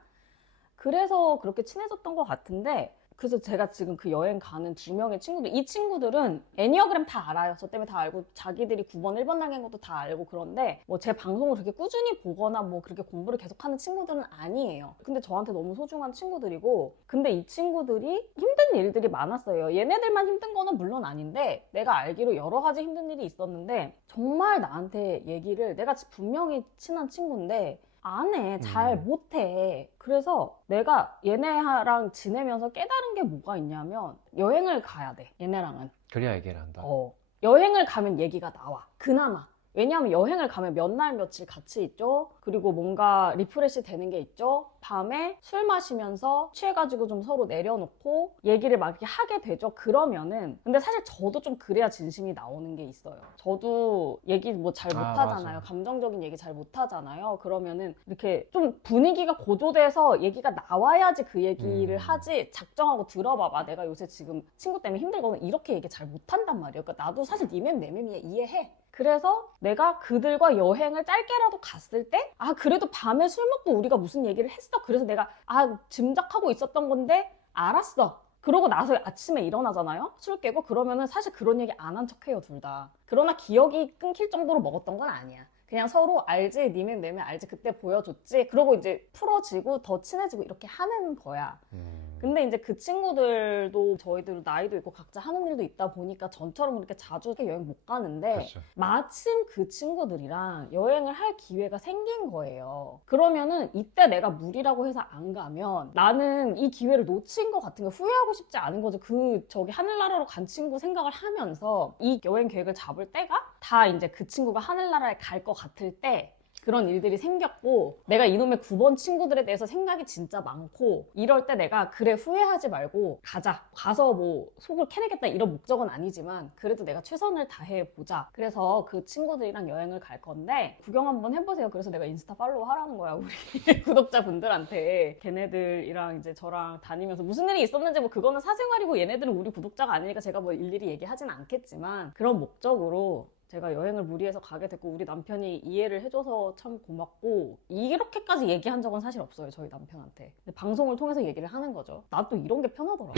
그래서 그렇게 친해졌던 것 같은데 그래서 제가 지금 그 여행 가는 2명의 친구들 이 친구들은 애니어그램 다 알아요. 저 때문에 다 알고 자기들이 9번 1번 날개인 것도 다 알고 그런데 뭐 제 방송을 그렇게 꾸준히 보거나 뭐 그렇게 공부를 계속하는 친구들은 아니에요. 근데 저한테 너무 소중한 친구들이고 근데 이 친구들이 힘든 일들이 많았어요. 얘네들만 힘든 거는 물론 아닌데 내가 알기로 여러 가지 힘든 일이 있었는데 정말 나한테 얘기를 내가 분명히 친한 친구인데 안 해. 잘 못해. 그래서 내가 얘네랑 지내면서 깨달은 게 뭐가 있냐면 여행을 가야 돼. 얘네랑은. 그래야 얘기를 한다. 여행을 가면 얘기가 나와. 그나마. 왜냐하면 여행을 가면 몇 날 며칠 같이 있죠. 그리고 뭔가 리프레시 되는 게 있죠. 밤에 술 마시면서 취해가지고 좀 서로 내려놓고 얘기를 막 이렇게 하게 되죠. 그러면은 근데 사실 저도 좀 그래야 진심이 나오는 게 있어요. 저도 얘기 뭐 잘 못하잖아요. 감정적인 얘기 잘 못하잖아요. 그러면은 이렇게 좀 분위기가 고조돼서 얘기가 나와야지 그 얘기를 하지. 작정하고 들어봐봐. 내가 요새 지금 친구 때문에 힘들거든. 이렇게 얘기 잘 못한단 말이에요. 그러니까 나도 사실 니 맴 내 맴이야. 이해해. 그래서 내가 그들과 여행을 짧게라도 갔을 때 그래도 밤에 술 먹고 우리가 무슨 얘기를 했어. 그래서 내가 짐작하고 있었던 건데 알았어. 그러고 나서 아침에 일어나잖아요. 술 깨고 그러면은 사실 그런 얘기 안 한 척해요, 둘 다. 그러나 기억이 끊길 정도로 먹었던 건 아니야. 그냥 서로 알지, 니면 내면 알지, 그때 보여줬지. 그러고 이제 풀어지고 더 친해지고 이렇게 하는 거야. 근데 이제 그 친구들도 저희들 나이도 있고 각자 하는 일도 있다 보니까 전처럼 그렇게 자주 여행 못 가는데 그렇죠. 마침 그 친구들이랑 여행을 할 기회가 생긴 거예요. 그러면은 이때 내가 무리라고 해서 안 가면 나는 이 기회를 놓친 것 같은 거 후회하고 싶지 않은 거죠. 저기 하늘나라로 간 친구 생각을 하면서 이 여행 계획을 잡을 때가 다 이제 그 친구가 하늘나라에 갈 것 같을 때 그런 일들이 생겼고 내가 이놈의 9번 친구들에 대해서 생각이 진짜 많고 이럴 때 내가 그래 후회하지 말고 가서 뭐 속을 캐내겠다 이런 목적은 아니지만 그래도 내가 최선을 다해보자. 그래서 그 친구들이랑 여행을 갈 건데 구경 한번 해보세요. 그래서 내가 인스타 팔로우 하라는 거야 우리 구독자분들한테. 걔네들이랑 이제 저랑 다니면서 무슨 일이 있었는지 뭐 그거는 사생활이고 얘네들은 우리 구독자가 아니니까 제가 뭐 일일이 얘기하진 않겠지만 그런 목적으로 제가 여행을 무리해서 가게 됐고 우리 남편이 이해를 해줘서 참 고맙고 이렇게까지 얘기한 적은 사실 없어요 저희 남편한테. 근데 방송을 통해서 얘기를 하는 거죠. 나 또 이런 게 편하더라고.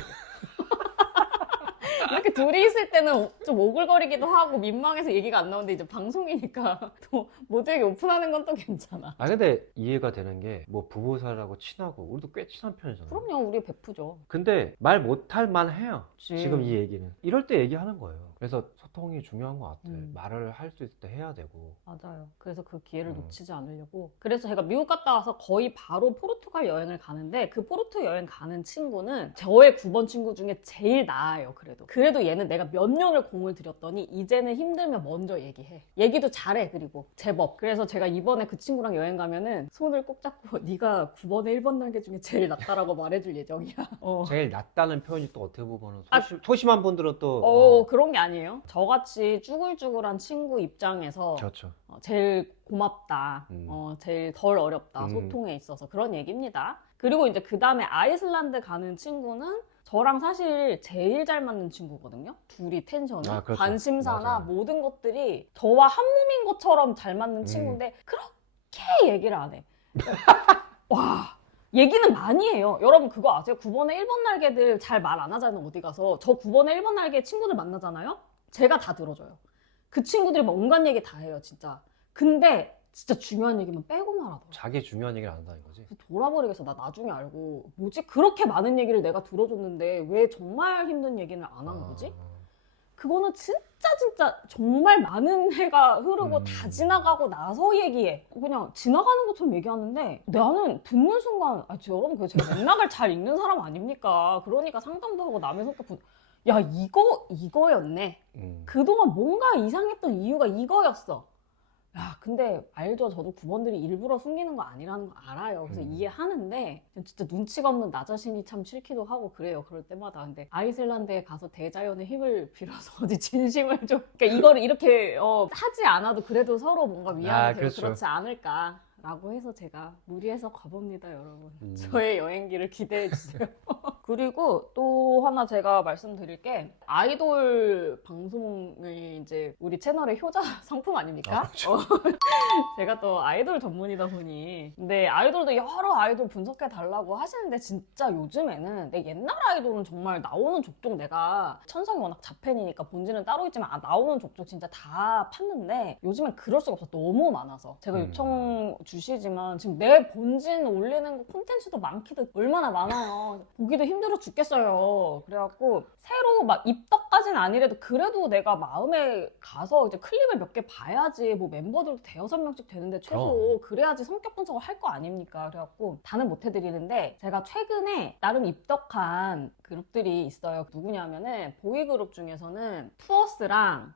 이렇게 둘이 있을 때는 좀 오글거리기도 하고 민망해서 얘기가 안 나오는데 이제 방송이니까 또 모두에게 오픈하는 건 또 괜찮아. 아 근데 이해가 되는 게 뭐 부부 사이라고 친하고 우리도 꽤 친한 편이잖아요. 그럼요, 우리 베프죠. 근데 말 못할 만해요. 그치. 지금 이 얘기는 이럴 때 얘기하는 거예요. 그래서 소통이 중요한 것 같아. 음. 말을 할 수 있을 때 해야 되고. 맞아요. 그래서 그 기회를 음. 놓치지 않으려고. 그래서 제가 미국 갔다 와서 거의 바로 포르투갈 여행을 가는데 그 포르투 여행 가는 친구는 저의 9번 친구 중에 제일 나아요. 그래도 얘는 내가 몇 년을 공을 들였더니 이제는 힘들면 먼저 얘기해. 얘기도 잘해. 그리고 제법. 그래서 제가 이번에 그 친구랑 여행 가면은 손을 꼭 잡고 네가 9번에 1번 날개 중에 제일 낫다라고 말해줄 예정이야. 제일 낫다는 표현이 또 어떻게 보면 아, 소심한 분들은 또 그런 게 아니에요. 저같이 쭈글쭈글한 친구 입장에서 그렇죠. 제일 고맙다. 제일 덜 어렵다. 음. 소통에 있어서. 그런 얘기입니다. 그리고 이제 그 다음에 아이슬란드 가는 친구는 저랑 사실 제일 잘 맞는 친구거든요. 둘이 텐션이. 아, 그렇죠. 관심사나 맞아요. 모든 것들이 저와 한 몸인 것처럼 잘 맞는 친구인데 그렇게 얘기를 안 해. 와. 얘기는 많이 해요. 여러분 그거 아세요? 9번에 1번 날개들 잘 말 안 하잖아요. 어디 가서. 저 9번에 1번 날개 친구들 만나잖아요. 제가 다 들어줘요. 그 친구들이 막 온갖 얘기 다 해요. 진짜. 근데 진짜 중요한 얘기만 빼고 말하더라고요. 자기 중요한 얘기를 안 한다는 거지. 돌아버리겠어. 나 나중에 알고 뭐지? 그렇게 많은 얘기를 내가 들어줬는데 왜 정말 힘든 얘기는 안 한 거지? 그거는 진짜 정말 많은 해가 흐르고 다 지나가고 나서 얘기해. 그냥 지나가는 것처럼 얘기하는데 나는 듣는 순간 여러분 그 제가 맥락을 잘 읽는 사람 아닙니까? 그러니까 상담도 하고 남의 성격 야 이거였네. 그동안 뭔가 이상했던 이유가 이거였어. 야, 근데 알죠. 저도 9번들이 일부러 숨기는 거 아니라는 거 알아요. 그래서 이해하는데 진짜 눈치가 없는 나 자신이 참 싫기도 하고 그래요. 그럴 때마다. 근데 아이슬란드에 가서 대자연의 힘을 빌어서 어디 진심을 좀 그러니까 이거를 이렇게 하지 않아도 그래도 서로 뭔가 위안이 되고 그렇죠. 그렇지 않을까라고 해서 제가 무리해서 가봅니다, 여러분. 저의 여행기를 기대해 주세요. 그리고 또 하나 제가 말씀드릴 게 아이돌 방송이 이제 우리 채널의 효자 상품 아닙니까? 그렇죠. 제가 또 아이돌 전문이다 보니 근데 아이돌도 여러 아이돌 분석해 달라고 하시는데 진짜 요즘에는 내 옛날 아이돌은 정말 나오는 족족 내가 천성이 워낙 자팬이니까 본질은 따로 있지만 나오는 족족 진짜 다 팠는데 요즘엔 그럴 수가 없어. 너무 많아서 제가 요청 주시지만 지금 내 본진 올리는 거 콘텐츠도 많기도 얼마나 많아요. 보기도 힘들어 죽겠어요. 그래갖고 새로 막 입덕까지는 아니래도 그래도 내가 마음에 가서 이제 클립을 몇 개 봐야지 뭐 멤버들도 대여섯 명씩 되는데 최소 그래야지 성격 분석을 할 거 아닙니까? 그래갖고 다는 못 해드리는데 제가 최근에 나름 입덕한 그룹들이 있어요. 누구냐면은 보이그룹 중에서는 투어스랑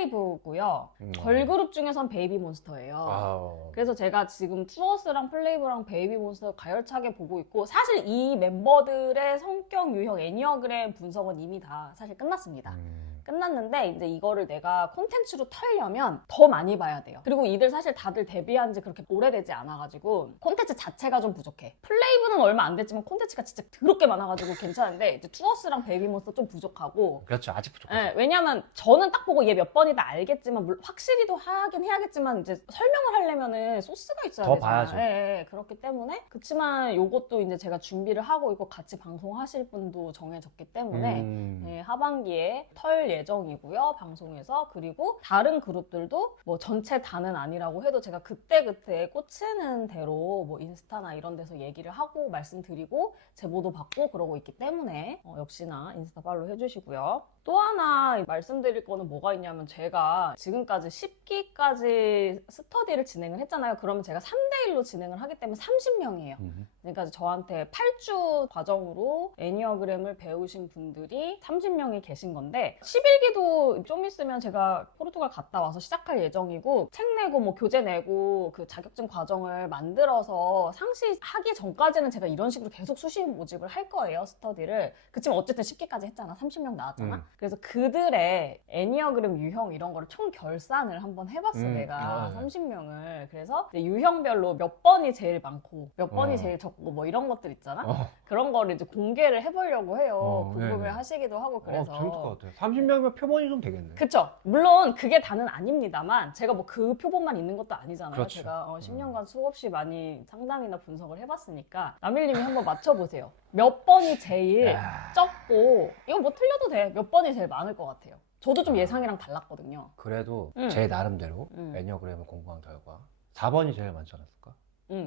플레이브고요. 걸그룹 중에선 베이비몬스터예요. 그래서 제가 지금 투어스랑 플레이브랑 베이비몬스터 가열차게 보고 있고 사실 이 멤버들의 성격 유형 애니어그램 분석은 이미 다 사실 끝났습니다. 끝났는데 이제 이거를 내가 콘텐츠로 털려면 더 많이 봐야 돼요. 그리고 이들 사실 다들 데뷔한 지 그렇게 오래되지 않아가지고 콘텐츠 자체가 좀 부족해. 플레이브는 얼마 안 됐지만 콘텐츠가 진짜 더럽게 많아가지고 괜찮은데 이제 투어스랑 베이비몬스터 좀 부족하고 그렇죠. 아직 부족하죠. 네, 왜냐면 저는 딱 보고 얘 몇 번이다 알겠지만 물론 확실히도 하긴 해야겠지만 이제 설명을 하려면은 소스가 있어야 더 되잖아요. 봐야죠. 네, 그렇기 때문에 그렇지만 요것도 이제 제가 준비를 하고 이거 같이 방송하실 분도 정해졌기 때문에 네, 하반기에 털 예정이고요. 방송에서. 그리고 다른 그룹들도 뭐 전체 다는 아니라고 해도 제가 그때그때 꽂히는 대로 뭐 인스타나 이런 데서 얘기를 하고 말씀드리고 제보도 받고 그러고 있기 때문에 역시나 인스타 팔로우 해주시고요. 또 하나 말씀드릴 거는 뭐가 있냐면 제가 지금까지 10기까지 스터디를 진행을 했잖아요. 그러면 제가 3대1로 진행을 하기 때문에 30명이에요. 그러니까 저한테 8주 과정으로 애니어그램을 배우신 분들이 30명이 계신 건데 11기도 좀 있으면 제가 포르투갈 갔다 와서 시작할 예정이고 책 내고 뭐 교재 내고 그 자격증 과정을 만들어서 상시하기 전까지는 제가 이런 식으로 계속 수시 모집을 할 거예요. 스터디를. 그치만 어쨌든 10기까지 했잖아. 30명 나왔잖아. 그래서 그들의 애니어그램 유형 이런 거를 총 결산을 한번 해봤어 내가 네. 30명을. 그래서 이제 유형별로 몇 번이 제일 많고 몇 번이 어. 제일 적고 뭐 이런 것들 있잖아. 어. 그런 거를 이제 공개를 해보려고 해요. 네네. 궁금해 하시기도 하고 그래서. 재밌을 것 같아요. 30명이면 표본이 좀 되겠네. 그쵸. 물론 그게 다는 아닙니다만 제가 뭐 그 표본만 있는 것도 아니잖아요. 그렇죠. 제가 10년간 수없이 많이 상담이나 분석을 해봤으니까 남일님이 한번 맞춰보세요. 몇 번이 제일 야. 적고 이건 뭐 틀려도 돼. 몇 번이 제일 많을 것 같아요. 저도 좀 예상이랑 달랐거든요. 그래도 음. 제 나름대로 음. 애니어그램을 공부한 결과 4번이 제일 많지 않았을까?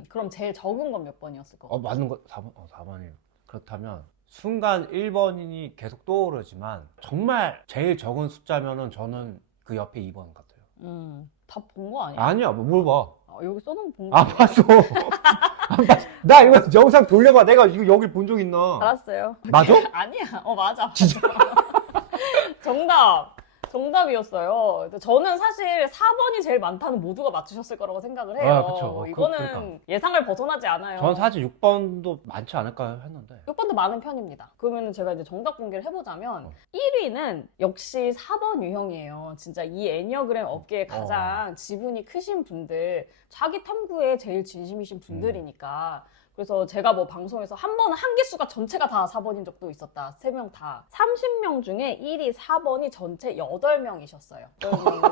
그럼 제일 적은 건 몇 번이었을 것 같아요? 맞는 거 4번? 4번이 그렇다면 순간 1번이 계속 떠오르지만 정말 제일 적은 숫자면은 저는 그 옆에 2번 같아요. 다 본 거 아니야? 아니야, 뭘 봐. 여기 써놓은 본 거. 안 봤어. 안 봤어. 나 이거 영상 돌려봐. 내가 이거 여기 본 적 있나? 알았어요. 맞아? 아니야. 맞아. 진짜? 정답이었어요. 저는 사실 4번이 제일 많다는 모두가 맞추셨을 거라고 생각을 해요. 그쵸. 이거는 그러니까. 예상을 벗어나지 않아요. 전 사실 6번도 많지 않을까 했는데. 6번도 많은 편입니다. 그러면 제가 이제 정답 공개를 해보자면 1위는 역시 4번 유형이에요. 진짜 이 애니어그램 업계에 가장 지분이 크신 분들, 자기 탐구에 제일 진심이신 분들이니까. 그래서 제가 뭐 방송에서 한 번은 한 개수가 전체가 다 4번인 적도 있었다. 3명 다. 30명 중에 1위 4번이 전체 8명이셨어요.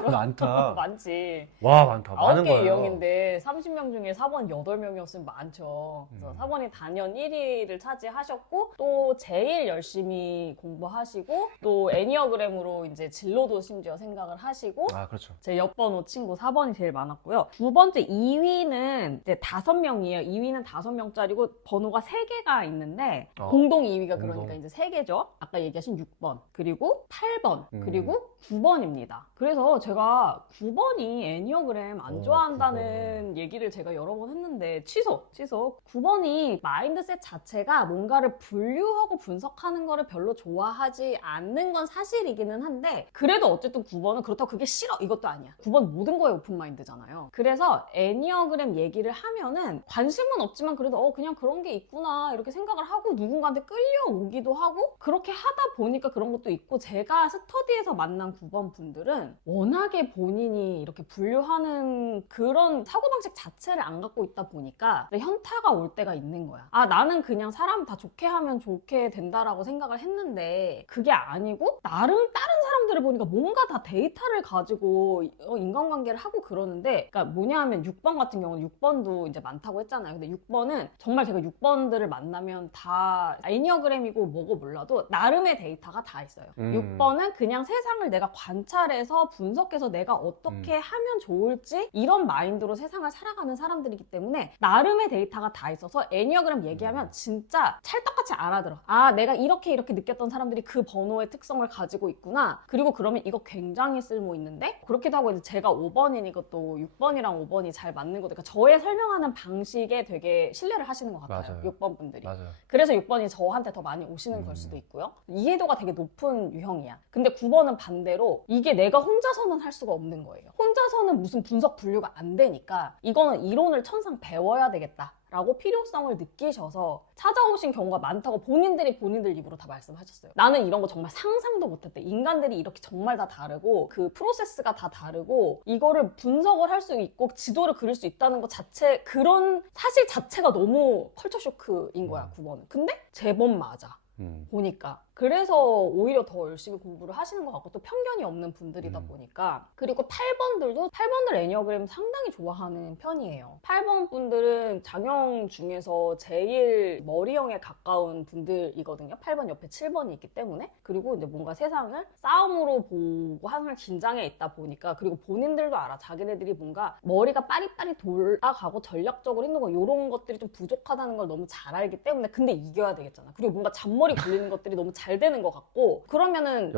많다. 많지. 와, 많다. 많은 9개 거예요. 유형인데 30명 중에 4번 8명이었으면 많죠. 그래서 4번이 단연 1위를 차지하셨고 또 제일 열심히 공부하시고 또 애니어그램으로 이제 진로도 심지어 생각을 하시고 아, 그렇죠. 제 옆번호 친구 4번이 제일 많았고요. 두 번째 2위는 이제 5명이에요. 2위는 5명짜리고 번호가 3개가 있는데 공동 2위가 그러니까 이제 3개죠. 아까 얘기하신 6번, 그리고 8번, 그리고 9번입니다. 그래서 제가 9번이 애니어그램 안 좋아한다는 얘기를 제가 여러 번 했는데 취소. 9번이 마인드셋 자체가 뭔가를 분류하고 분석하는 거를 별로 좋아하지 않는 건 사실이기는 한데 그래도 어쨌든 9번은 그렇다고 그게 싫어 이것도 아니야. 9번 모든 거에 오픈마인드잖아요. 그래서 애니어그램 얘기를 하면은 관심은 없지만 그래도 그냥 그런 게 있구나 이렇게 생각을 하고 누군가한테 끌려오기도 하고 그렇게 하다 보니까 그런 것도 있고 제가 스터디에서 만난 9번 분들은 워낙에 본인이 이렇게 분류하는 그런 사고방식 자체를 안 갖고 있다 보니까 현타가 올 때가 있는 거야. 나는 그냥 사람 다 좋게 하면 좋게 된다라고 생각을 했는데 그게 아니고 나름 다른 사람들을 보니까 뭔가 다 데이터를 가지고 인간관계를 하고 그러는데 그러니까 뭐냐 하면 6번 같은 경우는 6번도 이제 많다고 했잖아요. 근데 6번은 정말 제가 6번들을 만나면 다 애니어그램이고 뭐고 몰라도 나름의 데이터가 다 있어요. 6번은 그냥 세상을 내가 관찰해서 분석해서 내가 어떻게 하면 좋을지 이런 마인드로 세상을 살아가는 사람들이기 때문에 나름의 데이터가 다 있어서 애니어그램 얘기하면 진짜 찰떡같이 알아들어. 내가 이렇게 느꼈던 사람들이 그 번호의 특성을 가지고 있구나. 그리고 그러면 이거 굉장히 쓸모 있는데 그렇기도 하고 이제 제가 5번이니까 또 6번이랑 5번이 잘 맞는 거니까 그러니까 저의 설명하는 방식에 되게 신뢰를 하시는 것 같아요. 맞아요. 6번 분들이. 맞아요. 그래서 6번이 저한테 더 많이 오시는 걸 수도 있고요. 이해도가 되게 높은 유형이야. 근데 9번은 반대로 이게 내가 혼자서는 할 수가 없는 거예요. 혼자서는 무슨 분석 분류가 안 되니까 이거는 이론을 천상 배워야 되겠다. 라고 필요성을 느끼셔서 찾아오신 경우가 많다고 본인들 입으로 다 말씀하셨어요. 나는 이런 거 정말 상상도 못했대. 인간들이 이렇게 정말 다 다르고 그 프로세스가 다 다르고 이거를 분석을 할 수 있고 지도를 그릴 수 있다는 것 자체 그런 사실 자체가 너무 컬처 쇼크인 거야 9번은. 근데 제법 맞아. 보니까. 그래서 오히려 더 열심히 공부를 하시는 것 같고 또 편견이 없는 분들이다 보니까 그리고 8번들 애니어그램 상당히 좋아하는 편이에요. 8번 분들은 장형 중에서 제일 머리형에 가까운 분들이거든요. 8번 옆에 7번이 있기 때문에 그리고 이제 뭔가 세상을 싸움으로 보고 항상 긴장해 있다 보니까 그리고 본인들도 알아. 자기네들이 뭔가 머리가 빠리빠리 돌아가고 전략적으로 있는 거 이런 것들이 좀 부족하다는 걸 너무 잘 알기 때문에 근데 이겨야 되겠잖아. 그리고 뭔가 잔머리 굴리는 것들이 너무 잘 되는 것 같고 그러면은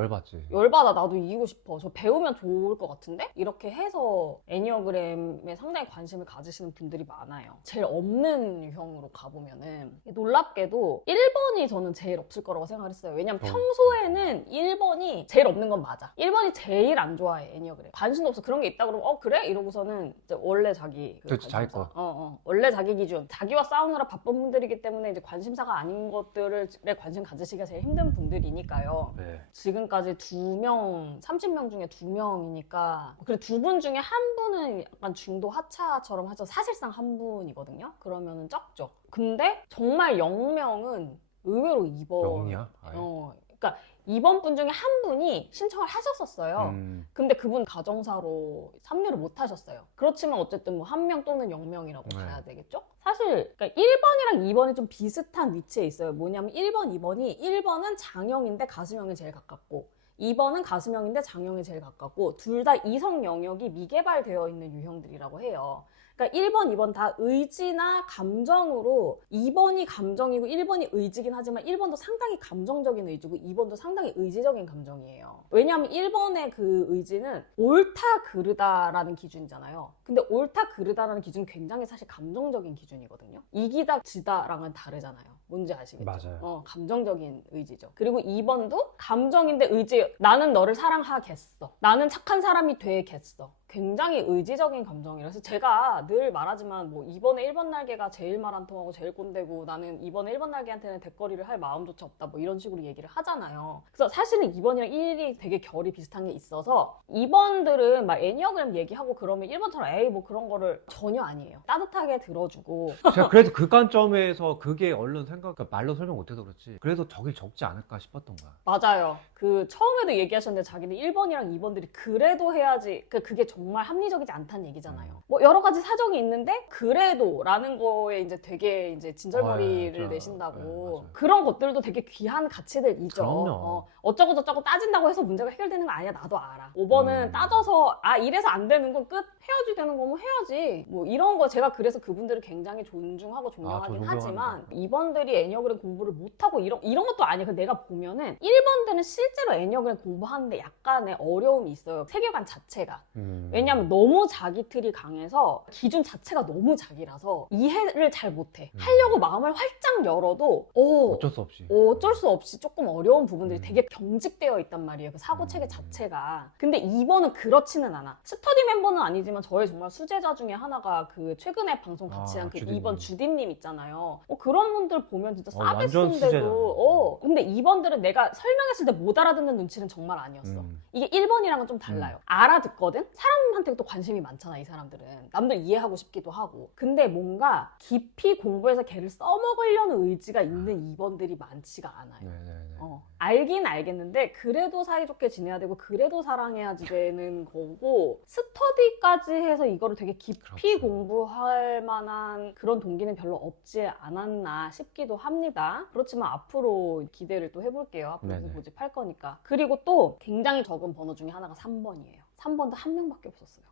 열받아. 나도 이기고 싶어. 저 배우면 좋을 것 같은데? 이렇게 해서 애니어그램에 상당히 관심을 가지시는 분들이 많아요. 제일 없는 유형으로 가보면은 놀랍게도 1번이 저는 제일 없을 거라고 생각을 했어요. 왜냐면 평소에는 1번이 제일 없는 건 맞아. 1번이 제일 안 좋아해 애니어그램. 관심도 없어. 그런 게 있다 그러면 그래? 이러고서는 이제 원래 자기 그렇지, 자기 거. 원래 자기 기준. 자기와 싸우느라 바쁜 분들이기 때문에 이제 관심사가 아닌 것들에 관심 가지시기가 제일 힘든 분들이니까요. 네. 지금까지 2명, 30명 중에 2명이니까 그래 2분 중에 한 분은 약간 중도 하차처럼 하죠. 사실상 한 분이거든요. 그러면은 적죠. 근데 정말 0명은 의외로 2번 0이야? 아예? 그러니까 2번 분 중에 한 분이 신청을 하셨었어요. 근데 그분 가정사로 합류를 못 하셨어요. 그렇지만 어쨌든 뭐 1명 또는 0명이라고 네. 봐야 되겠죠? 사실 그러니까 1번이랑 2번이 좀 비슷한 위치에 있어요. 뭐냐면 1번, 2번이 1번은 장형인데 가슴형이 제일 가깝고 2번은 가슴형인데 장형이 제일 가깝고 둘 다 이성 영역이 미개발되어 있는 유형들이라고 해요. 그러니까 1번, 2번 다 의지나 감정으로 2번이 감정이고 1번이 의지긴 하지만 1번도 상당히 감정적인 의지고 2번도 상당히 의지적인 감정이에요. 왜냐하면 1번의 그 의지는 옳다 그르다라는 기준이잖아요. 근데 옳다 그르다라는 기준은 굉장히 사실 감정적인 기준이거든요. 이기다 지다랑은 다르잖아요. 뭔지 아시겠죠? 맞아요. 감정적인 의지죠. 그리고 2번도 감정인데 의지. 나는 너를 사랑하겠어. 나는 착한 사람이 되겠어. 굉장히 의지적인 감정이라서 제가 늘 말하지만 뭐 2번에 1번 날개가 제일 말 안 통하고 제일 꼰대고 나는 2번에 1번 날개한테는 대거리를 할 마음조차 없다 뭐 이런 식으로 얘기를 하잖아요. 그래서 사실은 2번이랑 1이 되게 결이 비슷한 게 있어서 2번들은 막 애니어그램 얘기하고 그러면 1번처럼 에이 뭐 그런 거를 전혀 아니에요. 따뜻하게 들어주고 제가 그래도 그 관점에서 그게 얼른 그러니까 말로 설명 못해서 그렇지. 그래도 적이 적지 않을까 싶었던 거야. 맞아요. 그 처음에도 얘기하셨는데 자기는 1번이랑 2번들이 그래도 해야지 그게 정말 합리적이지 않다는 얘기잖아요. 뭐 여러 가지 사정이 있는데 그래도 라는 거에 이제 되게 이제 진절머리를 네, 내신다고 맞아요. 그런 것들도 되게 귀한 가치들이죠. 그럼요. 어쩌고 저쩌고 따진다고 해서 문제가 해결되는 거 아니야. 나도 알아. 5번은 따져서 이래서 안 되는 건 끝. 해야지 되는 거면 해야지. 뭐 이런 거 제가 그래서 그분들을 굉장히 존중하고 존경하긴 존경합니다. 하지만 2번들이 애니어그램 공부를 못하고 이런 것도 아니에요. 그 내가 보면은 1번들은 실제로 애니어그램 공부하는데 약간의 어려움이 있어요. 세계관 자체가. 왜냐하면 너무 자기 틀이 강해서 기준 자체가 너무 자기라서 이해를 잘 못해. 하려고 마음을 활짝 열어도 어쩔 수 없이. 어쩔 수 없이 조금 어려운 부분들이 되게 경직되어 있단 말이에요. 그 사고체계 자체가. 근데 2번은 그렇지는 않아. 스터디 멤버는 아니지만 저의 정말 수제자 중에 하나가 그 최근에 방송 같이 한 그 주디님. 2번 주디님 있잖아요. 그런 분들 보면 진짜 완전 싸베스인데도 근데 2번들은 내가 설명했을 때 못 알아듣는 눈치는 정말 아니었어. 이게 1번이랑은 좀 달라요. 알아듣거든? 사람한테 또 관심이 많잖아, 이 사람들은. 남들 이해하고 싶기도 하고. 근데 뭔가 깊이 공부해서 걔를 써먹으려는 의지가 있는 2번들이 많지가 않아요. 네네네. 알긴 알겠는데 그래도 사이좋게 지내야 되고 그래도 사랑해야지 되는 거고 스터디까지 해서 이거를 되게 깊이 그렇죠. 공부할 만한 그런 동기는 별로 없지 않았나 싶기도 합니다. 그렇지만 앞으로 기대를 또 해볼게요. 앞으로 네네. 모집할 거니까. 그리고 또 굉장히 적은 번호 중에 하나가 3번이에요. 3번도 한 명밖에 없었어요.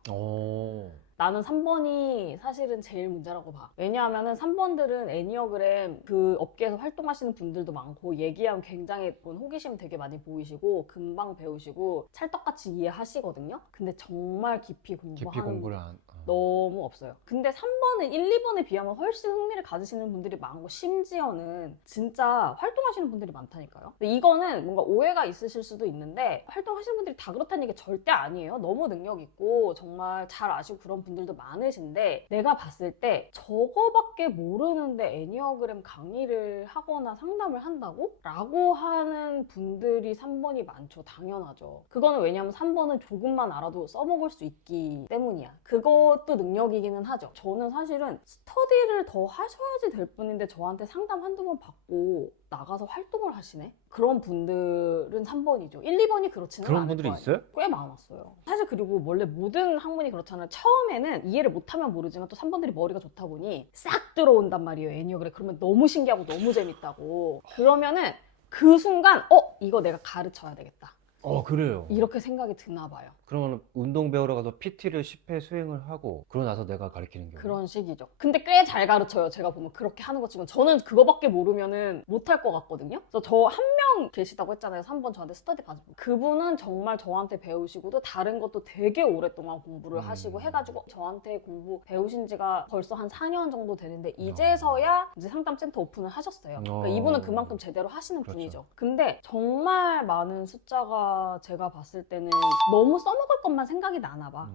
나는 3번이 사실은 제일 문제라고 봐. 왜냐하면은 3번들은 애니어그램 그 업계에서 활동하시는 분들도 많고 얘기하면 굉장히 호기심 되게 많이 보이시고 금방 배우시고 찰떡같이 이해하시거든요. 근데 정말 깊이 공부하는 공부를 안. 너무 없어요. 근데 3번은 1, 2번에 비하면 훨씬 흥미를 가지시는 분들이 많고 심지어는 진짜 활동하시는 분들이 많다니까요. 근데 이거는 뭔가 오해가 있으실 수도 있는데 활동하시는 분들이 다 그렇다는 얘기 절대 아니에요. 너무 능력 있고 정말 잘 아시고 그런 분들도 많으신데 내가 봤을 때 저거밖에 모르는데 애니어그램 강의를 하거나 상담을 한다고? 라고 하는 분들이 3번이 많죠. 당연하죠. 그거는 왜냐면 3번은 조금만 알아도 써먹을 수 있기 때문이야. 그것도 능력이기는 하죠. 저는 사실은 스터디를 더 하셔야지 될 뿐인데 저한테 상담 한두 번 받고 나가서 활동을 하시네? 그런 분들은 3번이죠. 1, 2번이 그렇지는 그런 않을 분들이 거예요. 있어요? 꽤 많았어요. 사실 그리고 원래 모든 학문이 그렇잖아요. 처음에는 이해를 못하면 모르지만 또 3번들이 머리가 좋다 보니 싹 들어온단 말이에요. 애니어그램. 그러면 너무 신기하고 너무 재밌다고. 그러면은 그 순간 이거 내가 가르쳐야 되겠다. 그래요. 이렇게 생각이 드나 봐요. 그러면 운동 배우러 가서 PT를 10회 수행을 하고 그러고 나서 내가 가르치는 경우. 그런 식이죠. 근데 꽤 잘 가르쳐요. 제가 보면 그렇게 하는 것 치고는. 저는 그거밖에 모르면은 못할 것 같거든요. 그래서 저 한 명 계시다고 했잖아요. 3번 저한테 스터디 받은 분. 그분은 정말 저한테 배우시고도 다른 것도 되게 오랫동안 공부를 하시고 해가지고 저한테 공부 배우신 지가 벌써 한 4년 정도 되는데 이제서야 이제 상담센터 오픈을 하셨어요. 그러니까 이분은 그만큼 제대로 하시는 그렇죠. 분이죠. 근데 정말 많은 숫자가 제가 봤을 때는 너무 써먹을 것만 생각이 나나 봐.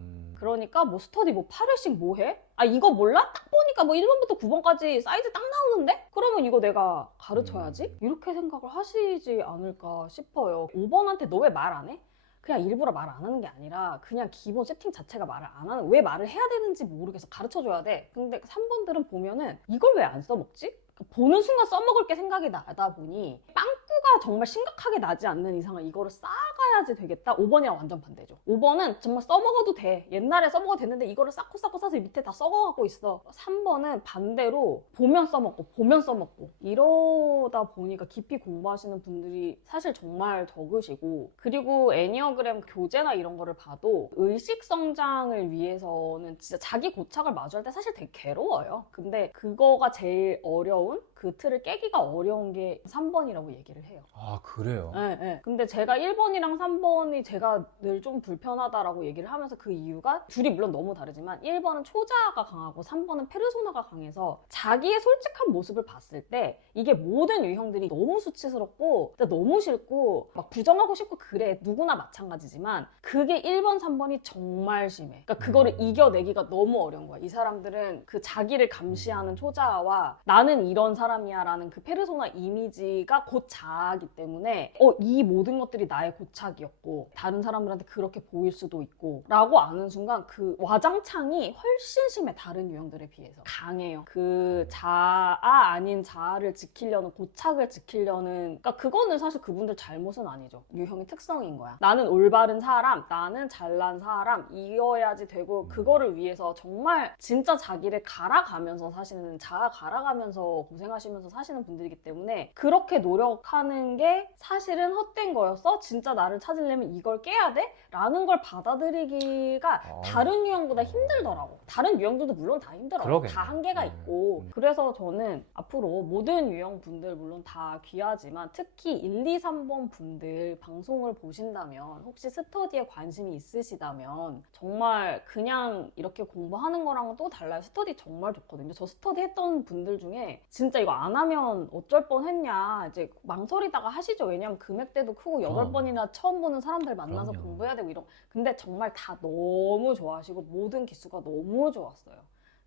그러니까 뭐 스터디 뭐 8회씩 뭐 해? 아 이거 몰라? 딱 보니까 뭐 1번부터 9번까지 사이즈 딱 나오는데? 그러면 이거 내가 가르쳐야지? 이렇게 생각을 하시지 않을까 싶어요. 5번한테 너 왜 말 안 해? 그냥 일부러 말 안 하는 게 아니라 그냥 기본 세팅 자체가 말을 안 하는, 왜 말을 해야 되는지 모르겠어. 가르쳐줘야 돼. 근데 3번들은 보면은 이걸 왜 안 써먹지? 보는 순간 써먹을 게 생각이 나다 보니 빵꾸가 정말 심각하게 나지 않는 이상은 이거를 쌓아가야지 되겠다. 5번이랑 완전 반대죠. 5번은 정말 써먹어도 돼. 옛날에 써먹어도 됐는데 이거를 쌓고 싸서 밑에 다 썩어가고 있어. 3번은 반대로 보면 써먹고 이러다 보니까 깊이 공부하시는 분들이 사실 정말 적으시고, 그리고 애니어그램 교재나 이런 거를 봐도 의식 성장을 위해서는 진짜 자기 고착을 마주할 때 사실 되게 괴로워요. 근데 그거가 제일 어려운, 그 틀을 깨기가 어려운 게 3번이라고 얘기를 해요. 아, 그래요? 네, 네. 근데 제가 1번이랑 3번이 제가 늘 좀 불편하다라고 얘기를 하면서 그 이유가 둘이 물론 너무 다르지만 1번은 초자가 강하고 3번은 페르소나가 강해서 자기의 솔직한 모습을 봤을 때 이게 모든 유형들이 너무 수치스럽고 너무 싫고 막 부정하고 싶고 그래. 누구나 마찬가지지만 그게 1번, 3번이 정말 심해. 그러니까 그거를 이겨내기가 너무 어려운 거야. 이 사람들은 그 자기를 감시하는 초자와 나는 이런 사람이야 라는 그 페르소나 이미지가 곧 자아이기 때문에 이 모든 것들이 나의 고착이었고 다른 사람들한테 그렇게 보일 수도 있고 라고 아는 순간 그 와장창이 훨씬 심해. 다른 유형들에 비해서 강해요. 그 자아 아닌 자아를 지키려는, 고착을 지키려는, 그러니까 그거는 사실 그분들 잘못은 아니죠. 유형의 특성인 거야. 나는 올바른 사람, 나는 잘난 사람 이어야지 되고, 그거를 위해서 정말 진짜 자기를 갈아가면서 사시는, 자아 갈아가면서 고생하시면서 사시는 분들이기 때문에 그렇게 노력하는 게 사실은 헛된 거였어? 진짜 나를 찾으려면 이걸 깨야 돼? 라는 걸 받아들이기가 다른 유형보다 힘들더라고. 다른 유형들도 물론 다 힘들어요. 그러겠네. 다 한계가 있고. 그래서 저는 앞으로 모든 유형 분들 물론 다 귀하지만 특히 1, 2, 3번 분들 방송을 보신다면, 혹시 스터디에 관심이 있으시다면 정말 그냥 이렇게 공부하는 거랑은 또 달라요. 스터디 정말 좋거든요. 저 스터디 했던 분들 중에 진짜 이거 안 하면 어쩔 뻔했냐 이제 망설이다가 하시죠. 왜냐면 금액대도 크고 8번이나 처음 보는 사람들 만나서 그럼요. 공부해야 되고 이런. 근데 정말 다 너무 좋아하시고 모든 기수가 너무 좋았어요.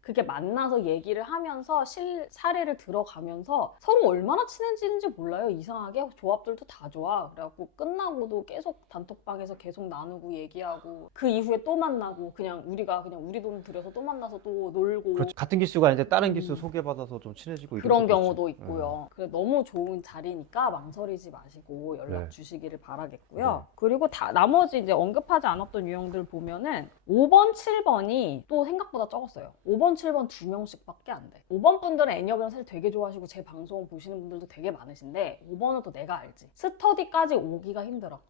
그게 만나서 얘기를 하면서 사례를 들어가면서 서로 얼마나 친해지는지 몰라요. 이상하게 조합들도 다 좋아. 그래갖고 끝나고도 계속 단톡방에서 계속 나누고 얘기하고 그 이후에 또 만나고 그냥 우리가 그냥 우리 돈 들여서 또 만나서 또 놀고. 그렇죠. 같은 기수가 아닌데 다른 기수 소개받아서 좀 친해지고 이런 그런 것도 경우도 있죠. 있고요. 그래 너무 좋은 자리니까 망설이지 마시고 연락 네. 주시기를 바라겠고요. 그리고 나머지 이제 언급하지 않았던 유형들 보면은 5번, 7번이 또 생각보다 적었어요. 5번, 7번 2명씩밖에 안 돼. 5번 분들은 애니어그램 사실 되게 좋아하시고 제 방송 보시는 분들도 되게 많으신데 5번은 또 내가 알지. 스터디까지 오기가 힘들어.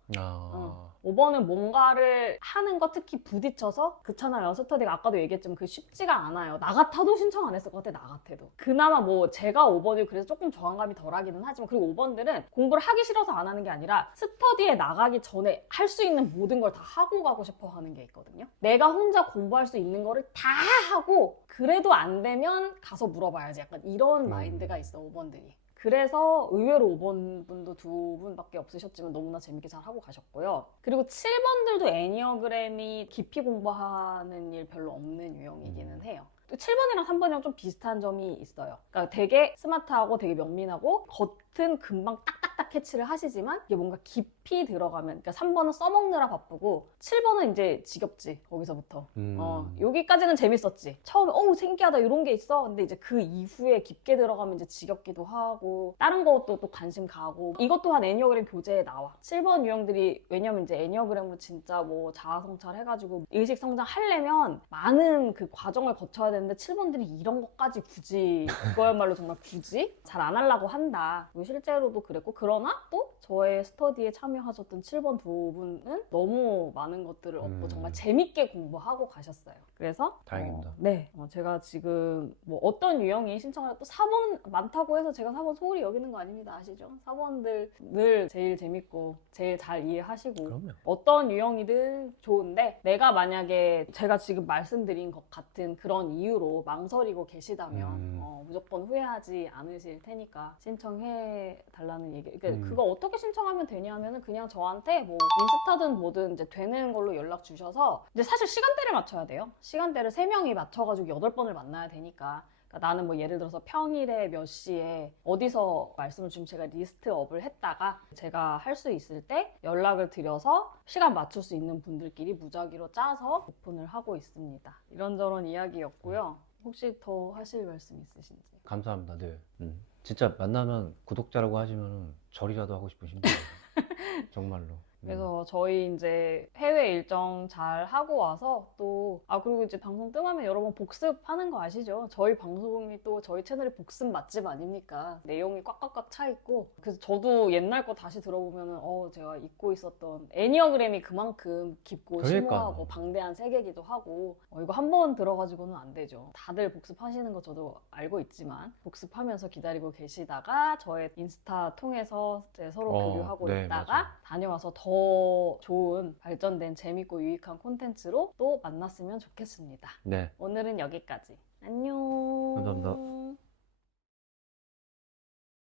5번은 뭔가를 하는 거 특히 부딪혀서, 그렇잖아요. 스터디가 아까도 얘기했지만 그 쉽지가 않아요. 나 같아도 신청 안 했을 것 같아. 나 같아도. 그나마 뭐 제가 5번이 그래서 조금 저항감이 덜하기는 하지만, 그리고 5번들은 공부를 하기 싫어서 안 하는 게 아니라 스터디에 나가기 전에 할 수 있는 모든 걸 다 하고 가고 싶어 하는 게 있거든요. 내가 혼자 공부할 수 있는 거를 다 하고 그래도 안 되면 가서 물어봐야지. 약간 이런 마인드가 있어 5번들이. 그래서 의외로 5번 분도 2분밖에 없으셨지만 너무나 재밌게 잘 하고 가셨고요. 그리고 7번들도 애니어그램이 깊이 공부하는 일 별로 없는 유형이기는 해요. 7번이랑 3번이랑 좀 비슷한 점이 있어요. 그러니까 되게 스마트하고 되게 명민하고 겉은 금방 딱딱딱 캐치를 하시지만 이게 뭔가 깊이 들어가면, 그러니까 3번은 써먹느라 바쁘고 7번은 이제 지겹지. 거기서부터 여기까지는 재밌었지. 처음에 신기하다 이런 게 있어. 근데 이제 그 이후에 깊게 들어가면 이제 지겹기도 하고 다른 것도 또 관심 가고. 이것 또한 애니어그램 교재에 나와. 7번 유형들이, 왜냐면 이제 애니어그램으로 진짜 뭐 자아성찰 해가지고 의식 성장 하려면 많은 그 과정을 거쳐야 되는데 7번들이 이런 것까지 굳이, 그거야말로 정말 굳이 잘 안 하려고 한다. 실제로도 그랬고, 그러나 또 저의 스터디에 참여하셨던 7번 2분은 너무 많은 것들을 얻고 정말 재밌게 공부하고 가셨어요. 그래서 다행입니다. 제가 지금 뭐 어떤 유형이 신청을 또 4번 많다고 해서 제가 4번 소홀히 여기는 거 아닙니다. 아시죠? 4번들 늘 제일 재밌고 제일 잘 이해하시고 그럼요. 어떤 유형이든 좋은데, 내가 만약에 제가 지금 말씀드린 것 같은 그런 이유 이유로 망설이고 계시다면 음. 무조건 후회하지 않으실 테니까 신청해 달라는 얘기. 그러니까 음. 그거 어떻게 신청하면 되냐면은 그냥 저한테 뭐 인스타든 뭐든 이제 되는 걸로 연락 주셔서 이제 사실 시간대를 맞춰야 돼요. 시간대를 3명이 맞춰가지고 8번을 만나야 되니까. 그러니까 나는 뭐 예를 들어서 평일에 몇 시에 어디서 말씀을 주면 제가 리스트업을 했다가 제가 할 수 있을 때 연락을 드려서 시간 맞출 수 있는 분들끼리 무작위로 짜서 오픈을 하고 있습니다. 이런저런 이야기였고요. 혹시 더 하실 말씀 있으신지? 감사합니다. 늘. 진짜 만나면 구독자라고 하시면 절이라도 하고 싶으십니다. 정말로. 그래서 저희 이제 해외 일정 잘 하고 와서 또, 그리고 이제 방송 뜸하면 여러분 복습하는 거 아시죠? 저희 방송이 또 저희 채널이 복습 맛집 아닙니까? 내용이 꽉꽉꽉 차 있고. 그래서 저도 옛날 거 다시 들어보면은, 제가 잊고 있었던 애니어그램이 그만큼 깊고 그러니까. 심오하고 방대한 세계이기도 하고, 이거 한 번 들어가지고는 안 되죠. 다들 복습하시는 거 저도 알고 있지만, 복습하면서 기다리고 계시다가 저의 인스타 통해서 이제 서로 교류하고 네, 있다가 맞아요. 다녀와서 더 좋은 발전된 재밌고 유익한 콘텐츠로 또 만났으면 좋겠습니다. 네. 오늘은 여기까지. 안녕. 감사합니다.